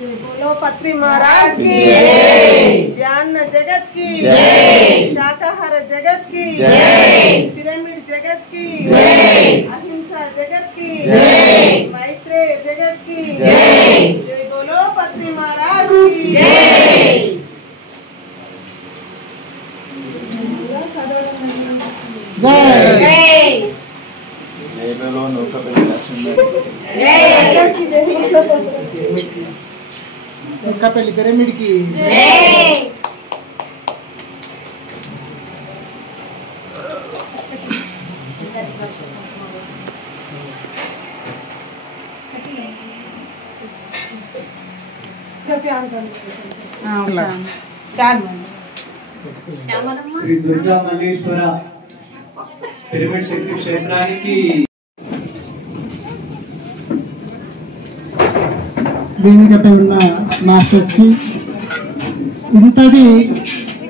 बोलो पत्री महाराज की जय, ज्ञान जगत की जय, शाकाहार जगत की जय, पिरामिड जगत की जय, अहिंसा जगत की जय, मैत्रेय जगत की जय, जय बोलो पत्री महाराज की जय। जय जय बोलो नौकापल्ली नौकापल्ली पिरामिड की जय। శ్రీ దుర్గా మల్లేశ్వర పిరమిడ్ శక్తి క్షేత్రానికి వేదికపై ఉన్న మాస్టర్స్ కి ఇంతటి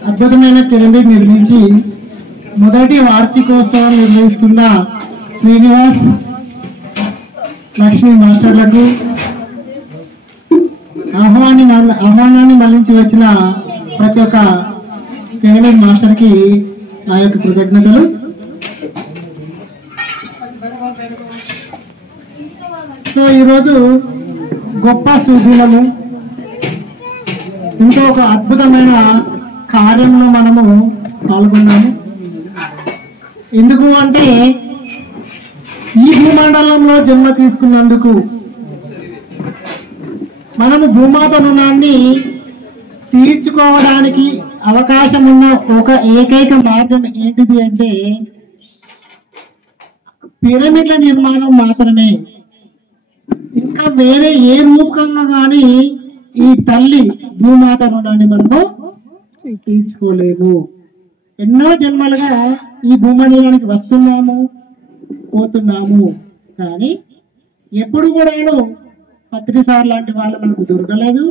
అద్భుతమైన పిరమిడ్ నిర్మించి మొదటి వార్షికోత్సవం నిర్వహిస్తున్న శ్రీనివాస్ లక్ష్మీ మాస్టర్లకు ఆహ్వానాన్ని మళ్లించి వచ్చిన ప్రతి ఒక్క పిరమిడ్ మాస్టర్ కి నా యొక్క కృతజ్ఞతలు. సో ఈరోజు గొప్ప సుదీనము ఇంకో ఒక అద్భుతమైన కార్యంలో మనము పాల్గొన్నాము. ఎందుకు అంటే ఈ భూమండలంలో జన్మ తీసుకున్నందుకు మనము భూమాత రుణాన్ని తీర్చుకోవడానికి అవకాశం ఉన్న ఒక ఏకైక మార్గం ఏంటిది అంటే పిరమిడ్ల నిర్మాణం మాత్రమే. ఇంకా వేరే ఏ రూపకంగా కానీ ఈ తల్లి భూమాత రుణాన్ని మనము తీర్చుకోలేము. ఎన్నో జన్మలుగా ఈ భూమండలానికి వస్తున్నాము పోతున్నాము, కానీ ఎప్పుడు కూడా పత్రిసార్ లాంటి వాళ్ళు మనకు దొరకలేదు,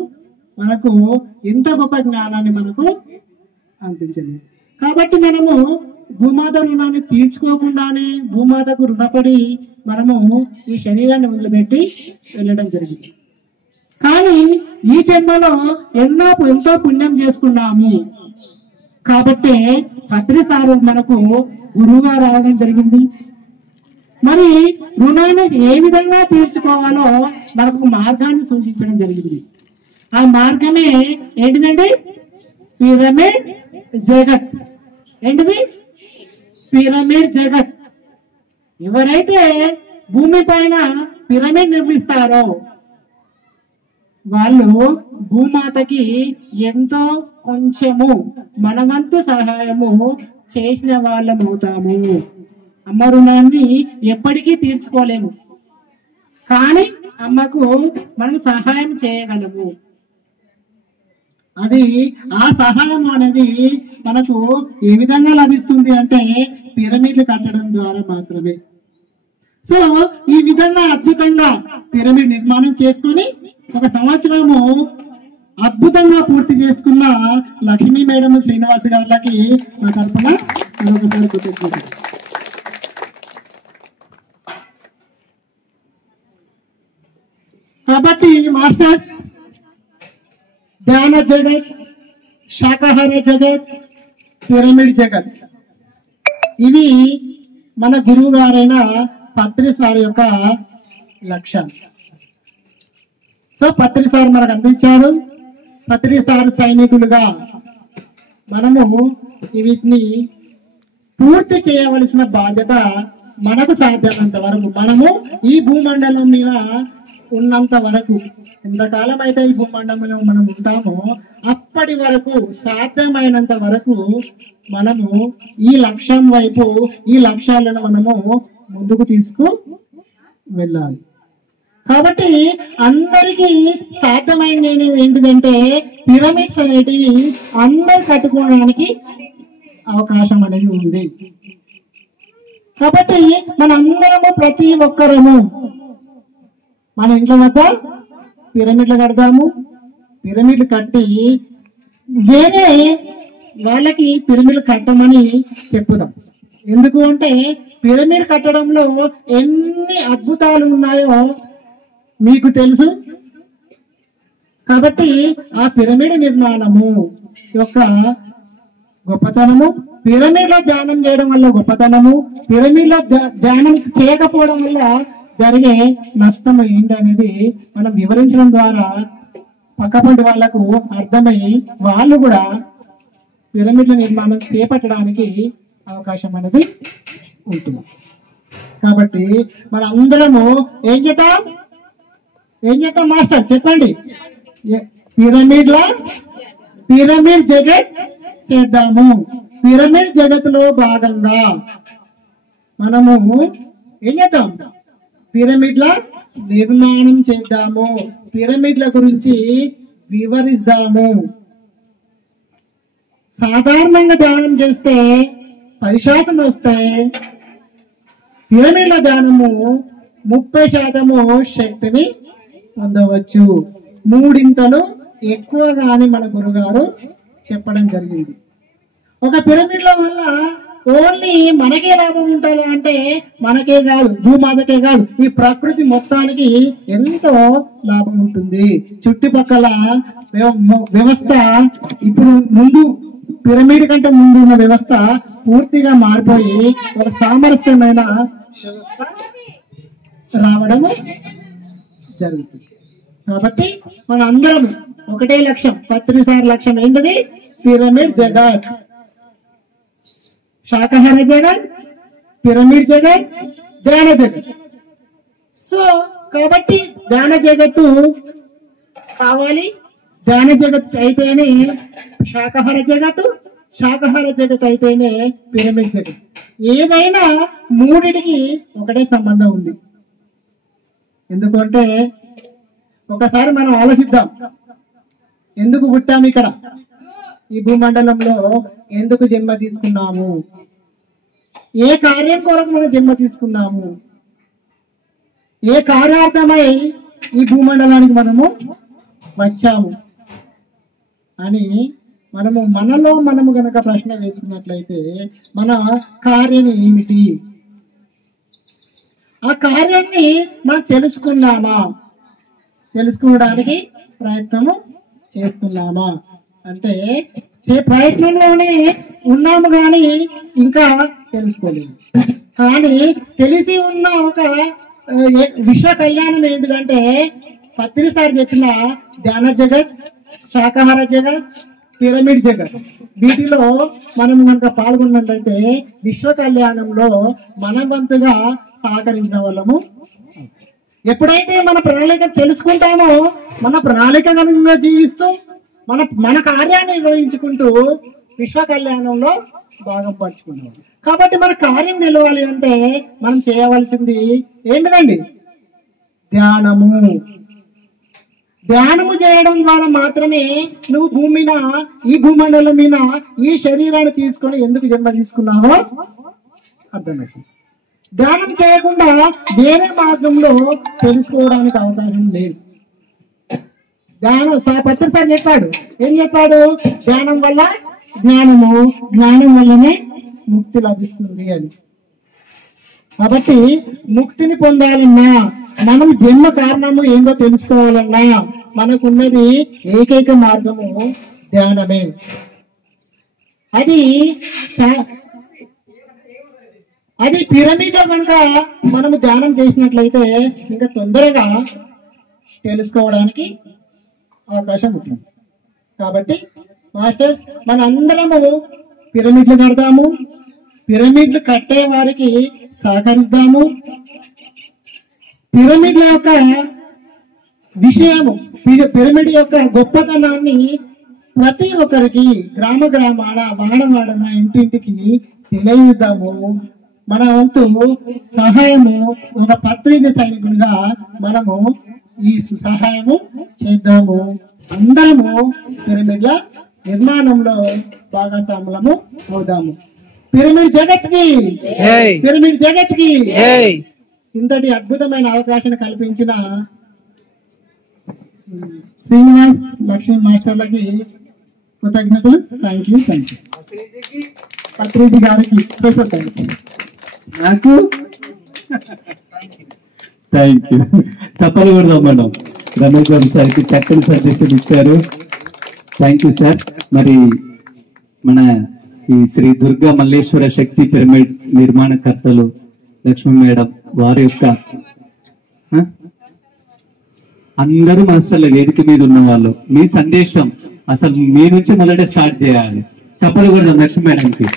మనకు ఎంత గొప్ప జ్ఞానాన్ని మనకు అందించలేదు. కాబట్టి మనము భూమాత రుణాన్ని తీర్చుకోకుండానే భూమాతకు రుణపడి మనము ఈ శరీరాన్ని వదిలిపెట్టి వెళ్ళడం జరిగింది. కానీ ఈ జన్మలో ఎంతో పుణ్యం చేసుకున్నాము కాబట్టి పత్రిసారు మనకు గురువుగా రావడం జరిగింది. మరి రుణాన్ని ఏ విధంగా తీర్చుకోవాలో మనకు మార్గాన్ని సూచించడం జరిగింది. ఆ మార్గమే ఏంటిదండి? పిరమిడ్ జగత్. ఏంటిది? పిరమిడ్ జగత్. ఎవరైతే భూమి పైన పిరమిడ్ నిర్మిస్తారో వాళ్ళు భూమాతకి ఎంతో కొంచెము మనవంతు సహాయము చేసిన వాళ్ళం అవుతాము. అమ్మ రుణాన్ని ఎప్పటికీ తీర్చుకోలేము, కానీ అమ్మకు మనం సహాయం చేయగలము. అది ఆ సహాయం అనేది మనకు ఏ విధంగా లభిస్తుంది అంటే పిరమిడ్లు కట్టడం ద్వారా మాత్రమే. సో ఈ విధంగా అద్భుతంగా పిరమిడ్ నిర్మాణం చేసుకొని ఒక సంవత్సరము అద్భుతంగా పూర్తి చేసుకున్న లక్ష్మీ మేడం శ్రీనివాస్ గారికి నా తరఫున మరొకసారి కృతజ్ఞతలు. కాబట్టి మాస్టర్స్, ధ్యాన జగత్, శాకాహార జగత్, పిరమిడ్ జగత్, ఇవి మన గురువు గారైన పత్రిసార్ యొక్క లక్ష్యాలు. సో పత్రిసార్ మనకు అందించారు. పత్రిసార్ సైనికులుగా మనము వీటిని పూర్తి చేయవలసిన బాధ్యత మనకు సాధ్యమైనంత వరకు, మనము ఈ భూమండలం మీద ఉన్నంత వరకు, ఎంతకాలం అయితే ఈ భూమండలంలో మనం ఉంటామో అప్పటి వరకు సాధ్యమైనంత వరకు మనము ఈ లక్ష్యం వైపు, ఈ లక్ష్యాలను మనము ముందుకు తీసుకు వెళ్ళాలి. కాబట్టి అందరికీ సాధ్యమైనది ఏంటిదంటే పిరమిడ్స్ అనేటివి అందరు కట్టుకోవడానికి అవకాశం అనేది ఉంది. కాబట్టి మనందరము ప్రతి ఒక్కరము మన ఇంట్లో వద్ద పిరమిడ్లు కడదాము. పిరమిడ్లు కట్టి వేరే వాళ్ళకి పిరమిడ్లు కట్టమని చెప్పుదాం. ఎందుకు అంటే పిరమిడ్ కట్టడంలో ఎన్ని అద్భుతాలు ఉన్నాయో మీకు తెలుసు. కాబట్టి ఆ పిరమిడ్ నిర్మాణము యొక్క గొప్పతనము, పిరమిడ్లో ధ్యానం చేయడం వల్ల గొప్పతనము, పిరమిడ్లో ధ్యానం చేయకపోవడం వల్ల జరిగే నష్టం ఏంటి అనేది మనం వివరించడం ద్వారా పక్కపంటి వాళ్లకు అర్థమై వాళ్ళు కూడా పిరమిడ్ల నిర్మాణం చేపట్టడానికి అవకాశం అనేది ఉంటుంది. కాబట్టి మన అందరము ఏం చేద్దాం మాస్టర్ చెప్పండి. పిరమిడ్ జగత్ చేద్దాము. పిరమిడ్ జగత్తులో భాగంగా మనము ఏం చేద్దాం? పిరమిడ్ల నిర్మాణం చేద్దాము. పిరమిడ్ల గురించి వివరిద్దాము. సాధారణంగా ధ్యానం చేస్తే 10 శాతం వస్తాయి. పిరమిడ్ల ధ్యానము 30% శక్తిని పొందవచ్చు. 3 ఎక్కువగా అని మన గురుగారు చెప్పడం జరిగింది. ఒక పిరమిడ్ల వల్ల ఓన్లీ మనకే లాభం ఉంటుంది అంటే మనకే కాదు, భూమాతకే కాదు, ఈ ప్రకృతి మొత్తానికి ఎంతో లాభం ఉంటుంది. చుట్టుపక్కల వ్యవస్థ ఇప్పుడు ముందు పిరమిడ్ కంటే ముందు ఉన్న వ్యవస్థ పూర్తిగా మారిపోయి ఒక సామరస్యమైన రావడము జరుగుతుంది. కాబట్టి మన అందరం ఒకటే లక్ష్యం, 10 లక్ష్యం ఏంటది? పిరమిడ్ జగత్, శాకాహార జగత్, పిరమిడ్ జగత్, ధ్యాన జగత్. సో కాబట్టి ధ్యాన జగత్తు కావాలి. ధ్యాన జగత్ అయితేనే శాకాహార జగత్తు, శాకాహార జగత్ అయితేనే పిరమిడ్ జగత్. ఏదైనా 3టికి ఒకటే సంబంధం ఉంది. ఎందుకంటే ఒకసారి మనం ఆలోచిద్దాం, ఎందుకు పుట్టాము ఇక్కడ, ఈ భూమండలంలో ఎందుకు జన్మ తీసుకున్నాము, ఏ కార్యం కొరకు మనం జన్మ తీసుకున్నాము, ఏ కార్యార్థమై ఈ భూమండలానికి మనము వచ్చాము అని మనము గనక ప్రశ్న వేసుకున్నట్లయితే మన కార్యం ఏమిటి, ఆ కార్యాన్ని మనం తెలుసుకోవడానికి ప్రయత్నము చేస్తున్నామా అంటే ప్రయత్నంలోనే ఉన్నాము కానీ ఇంకా తెలుసుకోలేదు. కానీ తెలిసి ఉన్న ఒక విశ్వ కళ్యాణం ఏంటిదంటే 10 చెప్పిన ధ్యాన జగత్, శాకాహార జగత్, పిరమిడ్ జగత్, వీటిలో మనం కనుక పాల్గొన్నట్లయితే విశ్వ కళ్యాణంలో మన వంతుగా సహకరించిన వాళ్ళము. ఎప్పుడైతే మన ప్రణాళిక తెలుసుకుంటామో మన ప్రణాళికగా జీవిస్తూ మన కార్యాన్ని నిర్వహించుకుంటూ విశ్వ కళ్యాణంలో భాగం పంచుకున్నాం. కాబట్టి మన కార్యం నిలవాలి అంటే మనం చేయవలసింది ఏంటిదండి? ధ్యానము చేయడం ద్వారా మాత్రమే నువ్వు భూమి మీద, ఈ భూమండలం మీద ఈ శరీరాన్ని తీసుకొని ఎందుకు జన్మ తీసుకున్నావో అర్థమవుతుంది. ధ్యానం చేయకుండా వేరే మార్గంలో తెలుసుకోవడానికి అవకాశం లేదు. ధ్యానం 10 చెప్పాడు. ఏం చెప్పాడు? ధ్యానం వల్ల జ్ఞానము, జ్ఞానం వల్లనే ముక్తి లభిస్తుంది అని. కాబట్టి ముక్తిని పొందాలన్నా, మనం జన్మ కారణము ఏందో తెలుసుకోవాలన్నా మనకున్నది ఏకైక మార్గము ధ్యానమే. అది పిరమిడ్ లో కనుక మనము ధ్యానం చేసినట్లయితే ఇంకా తొందరగా తెలుసుకోవడానికి అవకాశం ఉంటుంది. కాబట్టి మాస్టర్స్ మనందరము పిరమిడ్లు కడతాము, పిరమిడ్లు కట్టే వారికి సహకరిద్దాము. పిరమిడ్ల యొక్క విషయము, పిరమిడ్ యొక్క గొప్పతనాన్ని ప్రతి ఒక్కరికి గ్రామాన, వాడవాడన, ఇంటింటికి తెలియజేద్దాము. మన వంతు సహాయము ఒక పత్రిక సైనికులుగా మనము ఈ సహాయము చేద్దాము. అందరము పిరమిడ్ల నిర్మాణంలో భాగస్వాములము అవుదాము. పిరమిడ్ జగత్కి, పిరమిడ్ జగత్కి ఇంతటి అద్భుతమైన అవకాశాన్ని కల్పించిన శ్రీనివాస్, లక్ష్మీ మాస్టర్లకి కృతజ్ఞతలు. Thank you. పత్రిజీ గారికి స్పెషల్ థ్యాంక్స్. నాకు థ్యాంక్ యూ. చెప్పలు కూడా మేడం. రమేష్ బాబు సార్కి చక్కని సజెషన్ ఇచ్చారు. Thank you sir. మరి మన ఈ శ్రీ దుర్గా మల్లేశ్వర శక్తి పిరమిడ్ నిర్మాణకర్తలు లక్ష్మీ మేడం వారి యొక్క అందరూ మాస్టర్ల వేదిక మీద ఉన్న వాళ్ళు మీ సందేశం అసలు మీ నుంచి మొదట స్టార్ట్ చేయాలి. చెప్పకూడదు లక్ష్మీ మేడంకి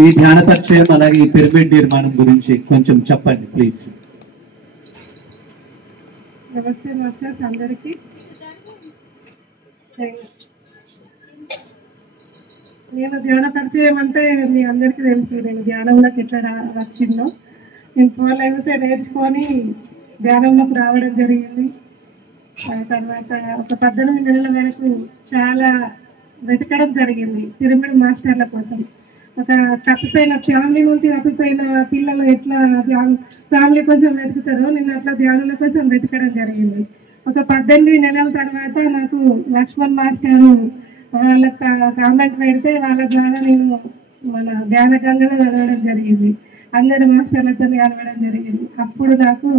మీ ధ్యాన పరిచయం అలాగే ఈ పిరమిడ్ నిర్మాణం గురించి కొంచెం చెప్పండి ప్లీజ్. నమస్తే మాస్టర్స్ అందరికీ. నేను ధ్యాన పరిచయం అంటే మీ అందరికీ తెలుసు. నేను ధ్యానంలోకి ఎట్లా వచ్చిందో నేను 4 లైవ్స్ నేర్చుకొని ధ్యానంలోకి రావడం జరిగింది. తర్వాత ఒక 18 నెలల వరకు చాలా వెతకడం జరిగింది పిరమిడ్ మాస్టర్ల కోసం. ఒక తప్పిపోయిన ఫ్యామిలీ నుంచి తప్పిపోయిన పిల్లలు ఎట్లా ఫ్యామిలీ కోసం వెతుకుతారో నేను అట్లా ధ్యానుల కోసం వెతకడం జరిగింది. ఒక 18 నెలల తర్వాత నాకు లక్ష్మణ్ మాస్టర్ వాళ్ళకి కామెంట్ పెడితే వాళ్ళ ద్వారా నేను మన ధ్యాన గంగలో చదవడం జరిగింది. అందరి మాస్టర్లతో కలవడం జరిగింది. అప్పుడు నాకు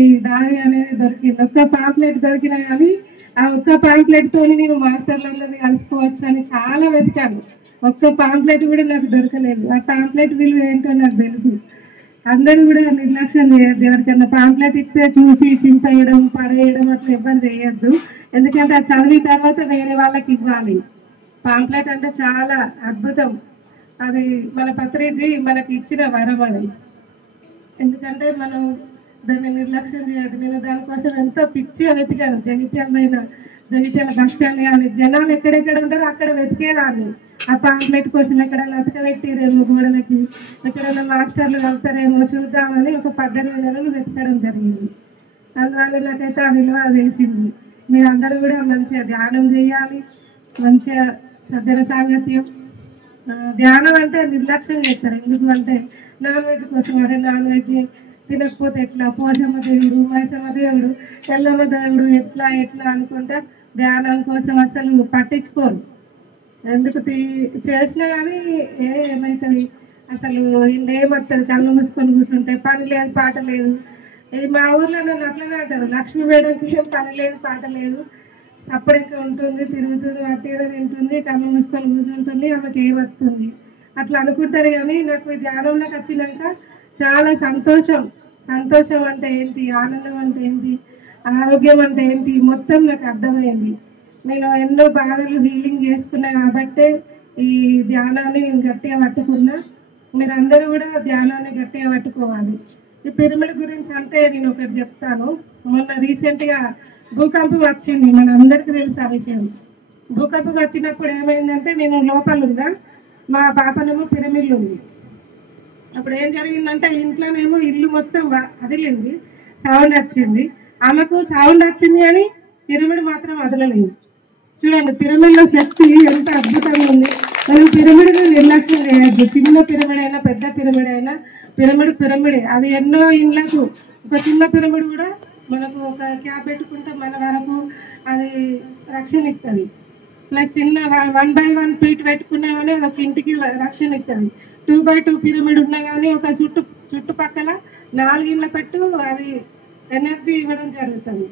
ఈ దారి అనేది దొరికింది. ఒక్క పాంప్లెట్ దొరికినా కానీ ఆ ఒక్క పాంప్లెట్ తోని నేను మాస్టర్లందరినీ కలుసుకోవచ్చు అని చాలా వెతికాను. ఒక్క పాంప్లెట్ కూడా నాకు దొరకలేదు. ఆ పాంప్లెట్ విలువ ఏంటో నాకు తెలుసు. అందరూ కూడా నిర్లక్ష్యం చేయొద్దు. ఎవరికైనా పాంప్లెట్ ఇస్తే చూసి చింపేయడం పడేయడం అట్లా ఇబ్బంది చేయొద్దు. ఎందుకంటే అది చదివిన తర్వాత వేరే వాళ్ళకి ఇవ్వాలి. పాంప్లెట్ అంటే చాలా అద్భుతం. అది మన పత్రిజీ మనకి ఇచ్చిన వరం అది. ఎందుకంటే మనం దాన్ని నిర్లక్ష్యం చేయదు. నేను దానికోసం ఎంతో పిచ్చిగా వెతికాను. జగిత్యాల బస్ స్టాండ్ కానీ జనాలు ఎక్కడెక్కడ ఉంటారో అక్కడ వెతికేదాన్ని. ఆ పాంప్లెట్ కోసం ఎక్కడైనా అతకబెట్టిరేమో గోడలకి, ఎక్కడైనా మాస్టర్లు వెళ్తారేమో చూద్దామని ఒక 18 నెలలు వెతకడం జరిగింది. అందువల్ల నాకైతే ఆ విలువ తెలిసింది. మీరందరూ కూడా మంచిగా ధ్యానం చేయాలి, మంచిగా సజ్జన సాంగత్యం. ధ్యానం అంటే నిర్లక్ష్యం చేస్తారు. ఎందుకు అంటే నాన్ వెజ్ కోసం. అదే నాన్ వెజ్ తినకపోతే ఎట్లా, పోషమ్మ దేవుడు, మైసమ్మ దేవుడు, ఎల్లమ్మ దేవుడు ఎట్లా ఎట్లా అనుకుంటా ధ్యానం కోసం అసలు పట్టించుకోరు. ఎందుకు చేసినా కానీ ఏమవుతుంది అసలు ఏమవుతుంది, కళ్ళు మూసుకొని కూర్చుంటే పని లేదు పాట లేదు. మా ఊర్లో నన్ను అట్లనే అంటారు, లక్ష్మీ మేడంకి ఏం పని లేదు పాట లేదు, సపరేట్గా ఉంటుంది, తిరుగుతుంది, అట్టిగా తింటుంది, కళ్ళు మూసుకొని కూర్చుంటుంది, ఆమెకి ఏమవుతుంది అట్లా అనుకుంటారు. కానీ నాకు ఈ ధ్యానంలోకి వచ్చినాక చాలా సంతోషం. సంతోషం అంటే ఏంటి, ఆనందం అంటే ఏంటి, ఆరోగ్యం అంటే ఏంటి మొత్తం నాకు అర్థమైంది. నేను ఎన్నో బాధలు హీలింగ్ చేసుకున్నా కాబట్టే ఈ ధ్యానాన్ని నేను గట్టిగా పట్టుకున్నా. మీరందరూ కూడా ధ్యానాన్ని గట్టిగా పట్టుకోవాలి. ఈ పిరమిడ్ గురించి అంటే నేను ఒకటి చెప్తాను. మొన్న రీసెంట్గా భూకంపం వచ్చింది, మన అందరికీ తెలుసు ఆ విషయం. భూకంపం వచ్చినప్పుడు ఏమైందంటే నేను లోపల ఉన్నా, మా పాపనేమో పిరమిడ్ ఉంది. అప్పుడు ఏం జరిగిందంటే ఇంట్లోనేమో ఇల్లు మొత్తం అదిలింది, సౌండ్ వచ్చింది. ఆమెకు సౌండ్ వచ్చింది అని పిరమిడ్ మాత్రం వదలలేదు. చూడండి పిరమిడ్లో శక్తి ఎంత అద్భుతంగా ఉంది. మనం పిరమిడ్ని నిర్లక్ష్యం చేయొద్దు. చిన్న పిరమిడ్ అయినా పెద్ద పిరమిడ్ అయినా పిరమిడే. అది ఎన్నో ఇండ్లకు ఒక చిన్న పిరమిడ్ కూడా మనకు ఒక క్యాప్ పెట్టుకుంటే మన వరకు అది రక్షణ ఇస్తుంది. ప్లస్ చిన్న 1 by 1 ఫీట్ పెట్టుకున్నా కానీ అది ఒక ఇంటికి రక్షణ ఇస్తుంది. 2 by 2 పిరమిడ్ ఉన్నా కానీ ఒక చుట్టుపక్కల 4 ఇళ్ళ పెట్టు అది ఎనర్జీ ఇవ్వడం జరుగుతుంది.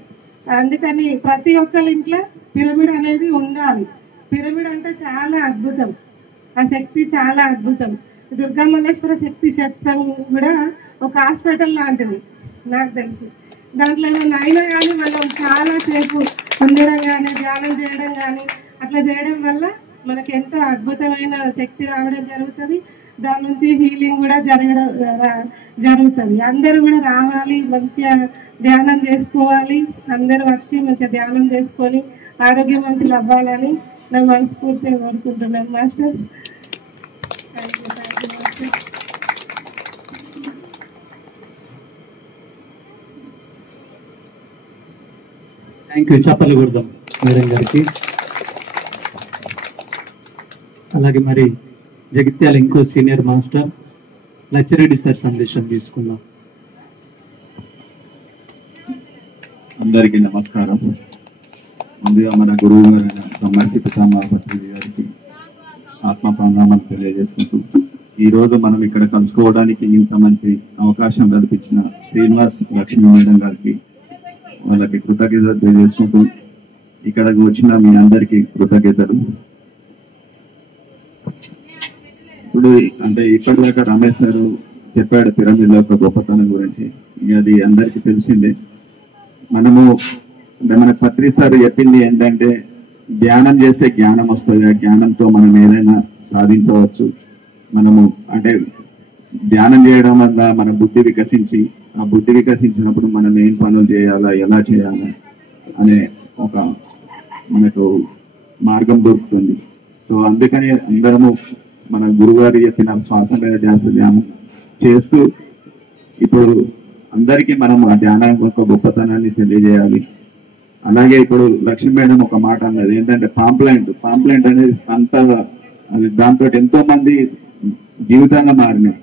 అందుకని ప్రతి ఒక్కరి ఇంట్లో పిరమిడ్ అనేది ఉండాలి. పిరమిడ్ అంటే చాలా అద్భుతం, ఆ శక్తి చాలా అద్భుతం. దుర్గా మల్లేశ్వర శక్తి క్షేత్రం కూడా ఒక హాస్పిటల్ లాంటిది నాకు తెలిసి. దాంట్లో ఏమైనా అయినా కానీ మనం చాలా సేపు ఉండడం కానీ ధ్యానం చేయడం కానీ అట్లా చేయడం వల్ల మనకి ఎంతో అద్భుతమైన శక్తి రావడం జరుగుతుంది. దాని నుంచి హీలింగ్ కూడా జరుగుతుంది. అందరూ కూడా రావాలి, మంచిగా ధ్యానం చేసుకోవాలి. అందరూ వచ్చి మంచిగా ధ్యానం చేసుకొని ఆరోగ్యవంతులు అవ్వాలని నేను మనస్ఫూర్తిగా కోరుకుంటున్నాను masters. Thank you master. Thank you. చెప్పలు కొడదాం మేడం గారికి. అలాగే మరి జగిత్యాల ఇంకో సీనియర్ మాస్టర్ లచ్చిరెడ్డి సార్ సందేశం తీసుకుందాం. అందరికీ నమస్కారం. ముందుగా మన గురువు గారైన బ్రహ్మర్షి పితామహపత్రి గారికి ఆత్మ ప్రణామాలు తెలియజేసుకుంటూ ఈరోజు మనం ఇక్కడ కలుసుకోవడానికి ఇంత మంచి అవకాశం కల్పించిన శ్రీనివాస్ లక్ష్మీ మేడం గారికి వాళ్ళకి కృతజ్ఞతలు తెలియజేసుకుంటూ ఇక్కడికి వచ్చిన మీ అందరికీ కృతజ్ఞతలు. ఇప్పుడు అంటే ఇప్పటిదాకా రమేష్ గారు చెప్పాడు పిరమిడ్ యొక్క గొప్పతనం గురించి. అది అందరికీ తెలిసిందే. మనము అంటే మన పత్రి సార్ చెప్పింది ఏంటంటే ధ్యానం చేస్తే జ్ఞానం వస్తుంది, ఆ జ్ఞానంతో మనం ఏదైనా సాధించవచ్చు. మనము అంటే ధ్యానం చేయడం వల్ల మన బుద్ధి వికసించి, ఆ బుద్ధి వికసించినప్పుడు మనం ఏం పనులు చేయాలా, ఎలా చేయాలా అనే ఒక మనకు మార్గం దొరుకుతుంది. సో అందుకని అందరము మన గురుగారు చెప్పిన శ్వాస మీద ధ్యాస ధ్యానం చేస్తూ ఇప్పుడు అందరికీ మనం ఆ ధ్యానం యొక్క గొప్పతనాన్ని తెలియజేయాలి. అలాగే ఇప్పుడు లక్ష్మీ మేడం ఒక మాట అన్నది ఏంటంటే పాంప్లెంట్ అనేది అంత అది దాంతో ఎంతో మంది జీవితంగా మారినాయి.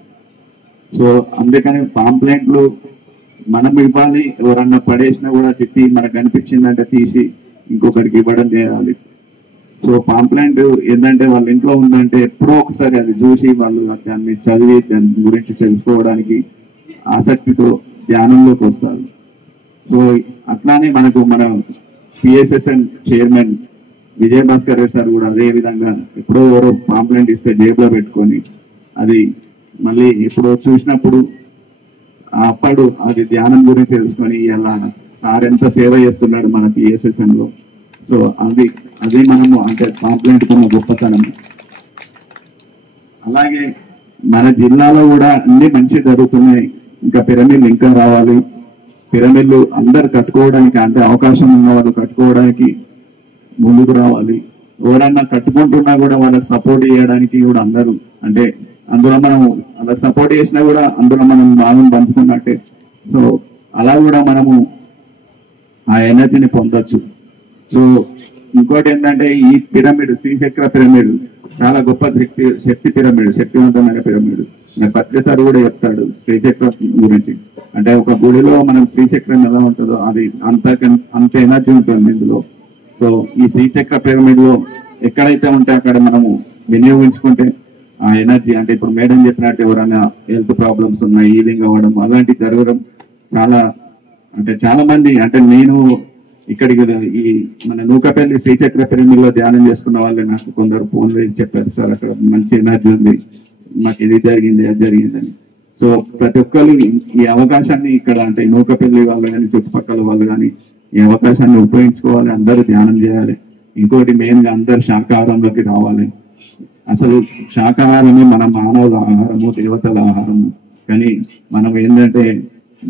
సో అందుకని పాంప్లెంట్లు మనం ఇవ్వాలి, ఎవరన్నా పడేసినా కూడా తిట్టి మనకు అనిపించిందంటే తీసి ఇంకొకరికి ఇవ్వడం చేయాలి. సో పాంప్లెంట్ ఏంటంటే వాళ్ళ ఇంట్లో ఉందంటే ఎప్పుడో ఒకసారి అది చూసి వాళ్ళు దాన్ని చదివి దాని గురించి తెలుసుకోవడానికి ఆసక్తితో ధ్యానంలోకి వస్తారు. సో అట్లానే మనకు మన పిఎస్ఎస్ఎన్ చైర్మన్ విజయభాస్కర్ రెడ్డి సార్ కూడా అదే విధంగా ఎప్పుడో ఎవరో పాంప్లెంట్ ఇస్తే జేబులో పెట్టుకొని అది మళ్ళీ ఎప్పుడో చూసినప్పుడు అప్పుడు అది ధ్యానం గురించి తెలుసుకొని ఎలా సార్ ఎంత సేవ చేస్తున్నాడు మన పిఎస్ఎస్ఎన్ లో. సో అది మనము అంటే పాంప్లెంట్ ఉన్న గొప్పతనం. అలాగే మన జిల్లాలో కూడా అన్ని మంచి జరుగుతున్నాయి. ఇంకా పిరమిడ్లు ఇంకా రావాలి. పిరమిడ్లు అందరు కట్టుకోవడానికి అంటే అవకాశం ఉన్న వాళ్ళు కట్టుకోవడానికి ముందుకు రావాలి. ఎవరన్నా కట్టుకుంటున్నా కూడా వాళ్ళకి సపోర్ట్ చేయడానికి కూడా అందరూ అంటే అందులో మనం వాళ్ళకి సపోర్ట్ చేసినా కూడా అందులో మనం భాగం పంచుకున్నట్టే. సో అలా కూడా మనము ఆ ఎనర్జీని పొందొచ్చు. సో ఇంకోటి ఏంటంటే ఈ పిరమిడ్ శ్రీచక్ర పిరమిడ్ చాలా గొప్ప శక్తి పిరమిడ్, శక్తివంతమైన పిరమిడ్. పత్రి సార్ కూడా చెప్తాడు శ్రీచక్ర గురించి. అంటే ఒక గుడిలో మనం శ్రీచక్రం ఎలా ఉంటుందో అది అంత ఎనర్జీ ఉంటుంది ఇందులో. సో ఈ శ్రీచక్ర పిరమిడ్ లో ఎక్కడైతే ఉంటే అక్కడ మనము వినియోగించుకుంటే ఆ ఎనర్జీ అంటే ఇప్పుడు మేడం చెప్పినట్టు ఎవరైనా హెల్త్ ప్రాబ్లమ్స్ ఉన్నాయి, హీలింగ్ అవ్వడం అలాంటివి జరగడం చాలా మంది అంటే నేను ఇక్కడికి ఈ మన నూకపల్లి శ్రీచక్ర పిరమిడ్ లో ధ్యానం చేసుకున్న వాళ్ళు నాకు కొందరు ఫోన్ వేసి చెప్పారు, సార్ అక్కడ మంచి ఎనర్జీ ఉంది, మాకు ఇది జరిగింది అది జరిగిందని. సో ప్రతి ఒక్కరు ఈ అవకాశాన్ని ఇక్కడ అంటే నూకపల్లి వాళ్ళు కానీ చుట్టుపక్కల వాళ్ళు కానీ ఈ అవకాశాన్ని ఉపయోగించుకోవాలి, అందరూ ధ్యానం చేయాలి. ఇంకోటి మెయిన్ గా అందరు శాకాహారంలోకి రావాలి. అసలు శాకాహారమే మన మానవుల ఆహారము, దేవతల ఆహారము. కానీ మనం ఏంటంటే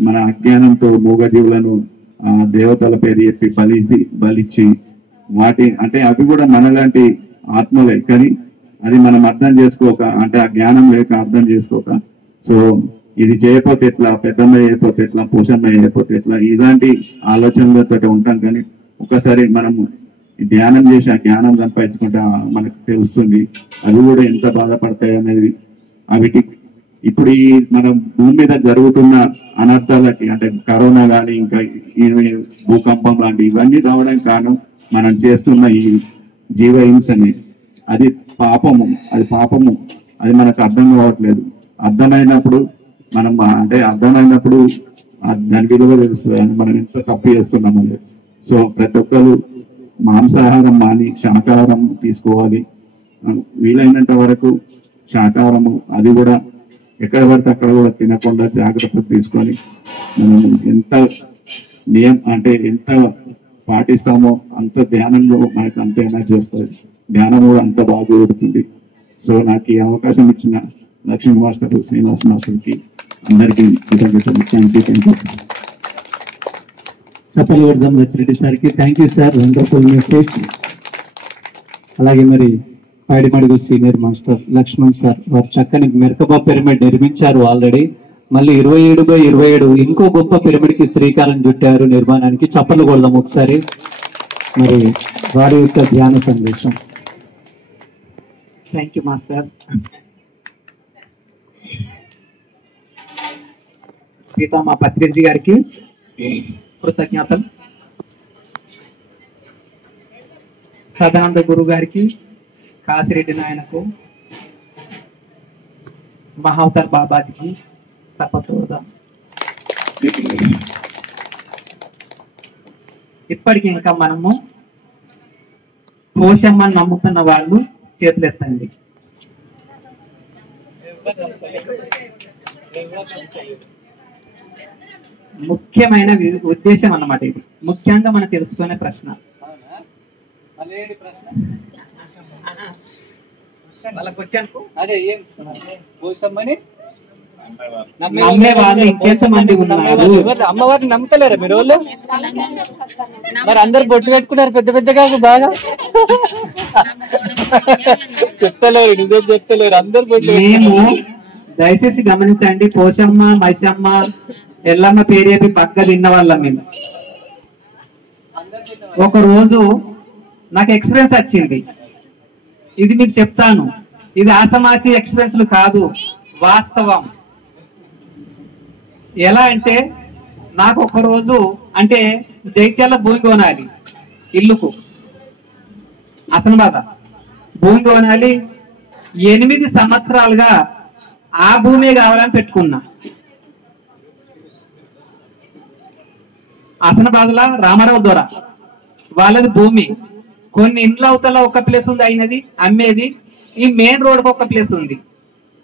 మన అజ్ఞానంతో మూగజీవులను దేవతల పేరు చెప్పి బలిచ్చి వాటి అంటే అవి కూడా మనలాంటి ఆత్మలే. కానీ అది మనం అర్థం చేసుకోక అంటే ఆ జ్ఞానం లేక అర్థం చేసుకోక సో ఇది చేయకపోతే ఎట్లా, పెద్దమ్మ చేయకపోతే ఎట్లా, పోషమ్మ చేయకపోతే ఎట్లా, ఇలాంటి ఆలోచనలతో ఉంటాం. కానీ ఒకసారి మనము ధ్యానం చేసి ఆ జ్ఞానం సంపాదించుకుంటే మనకు తెలుస్తుంది అవి కూడా ఎంత బాధపడతాయి అనేది. అవిటి ఇప్పుడు ఈ మనం భూమి మీద జరుగుతున్న అనర్థాలకి అంటే కరోనా కానీ ఇంకా ఈ భూకంపం లాంటి ఇవన్నీ రావడానికి కారణం మనం చేస్తున్న ఈ జీవ హింసని. అది పాపము, అది మనకు అర్థం కావట్లేదు. అర్థమైనప్పుడు మనం అంటే అర్థమైనప్పుడు దాని విలువ తెలుస్తుంది అని మనం ఎంత తప్పు చేస్తున్నామని. సో ప్రతి ఒక్కరు మాంసాహారం మాని శాకాహారం తీసుకోవాలి. వీలైనంత వరకు శాకాహారము అది కూడా ఎక్కడ పడితే అక్కడ కూడా తినకుండా జాగ్రత్త తీసుకొని మనం ఎంత ఎంత పాటిస్తామో అంత ధ్యానంలో మనకు అంత ఎనర్జీ వస్తుంది, ధ్యానం కూడా అంత బాగా జరుగుతుంది. సో నాకు ఈ అవకాశం ఇచ్చిన లక్ష్మీ మాస్టర్, శ్రీనివాస్ మాస్టర్కి అందరికీ కృతజ్ఞతలు. Thank you. సఫలవర్ధన్ లచ్చిరెడ్డి సార్కి thank you sir, wonderful message. అలాగే మరి పాడిమడుగు సీనియర్ మాస్టర్ లక్ష్మణ్ సార్ వారు చక్కని మెరకబా పిరమిడ్ నిర్మించారు ఆల్రెడీ. మళ్ళీ 27/27 ఇంకో గొప్ప పిరమిడ్ కి శ్రీకారం చుట్టారు నిర్మాణానికి. చప్పట్లు కొడదాం ఒకసారి. మరి వారి యొక్క ధ్యాన సందేశం. Thank you master. Seethamma Patriji గారికి కృతజ్ఞతలు. సదానంద గురు గారికి, కాసిరెడ్డి నాయనకు, మహావతార్ బాబాజీకి సపత్రుదా. ఇప్పటికి ఇంకా మనము పోషమ్మని నమ్ముతున్న వాళ్ళు చేతులు ఎత్తండి. ముఖ్యమైన ఉద్దేశం అన్నమాట ఇది. ముఖ్యంగా మనం తెలుసుకునే ప్రశ్న వాళ్ళకి వచ్చాను అదే ఏం పోషమ్మని నమ్మే వాళ్ళు ఇంకెంతమంది ఉన్నారు? అమ్మవారిని నమ్ముతలేరా మీరు వాళ్ళు? మరి అందరు బొట్లు పెట్టుకున్నారు పెద్ద పెద్దగా బాగా చెప్తలేరు, నిజం చెప్తలేరు, అందరు బొట్లు. మేము దయచేసి గమనించండి, పోషమ్మ మైసమ్మ ఎల్లమ్మ పేరు చెప్పి పక్క తిన్న వాళ్ళం మేము. ఒక రోజు నాకు ఎక్స్పీరియన్స్ వచ్చింది, ఇది మీకు చెప్తాను. ఇది ఆసమాసి ఎక్స్పీరియన్స్లు కాదు, వాస్తవం. ఎలా అంటే నాకు ఒక రోజు అంటే జైత్యాల భూమి కొనాలి, ఇల్లుకు అసలు భూమి కొనాలి. 8 సంవత్సరాలుగా ఆ భూమి కావాలని పెట్టుకున్నా. అసనబాద్లా రామారావు ద్వారా వాళ్ళది భూమి. కొన్ని ఇండ్ల అవతల ఒక ప్లేస్ ఉంది అయినది అమ్మేది, ఈ మెయిన్ రోడ్ ఒక ప్లేస్ ఉంది.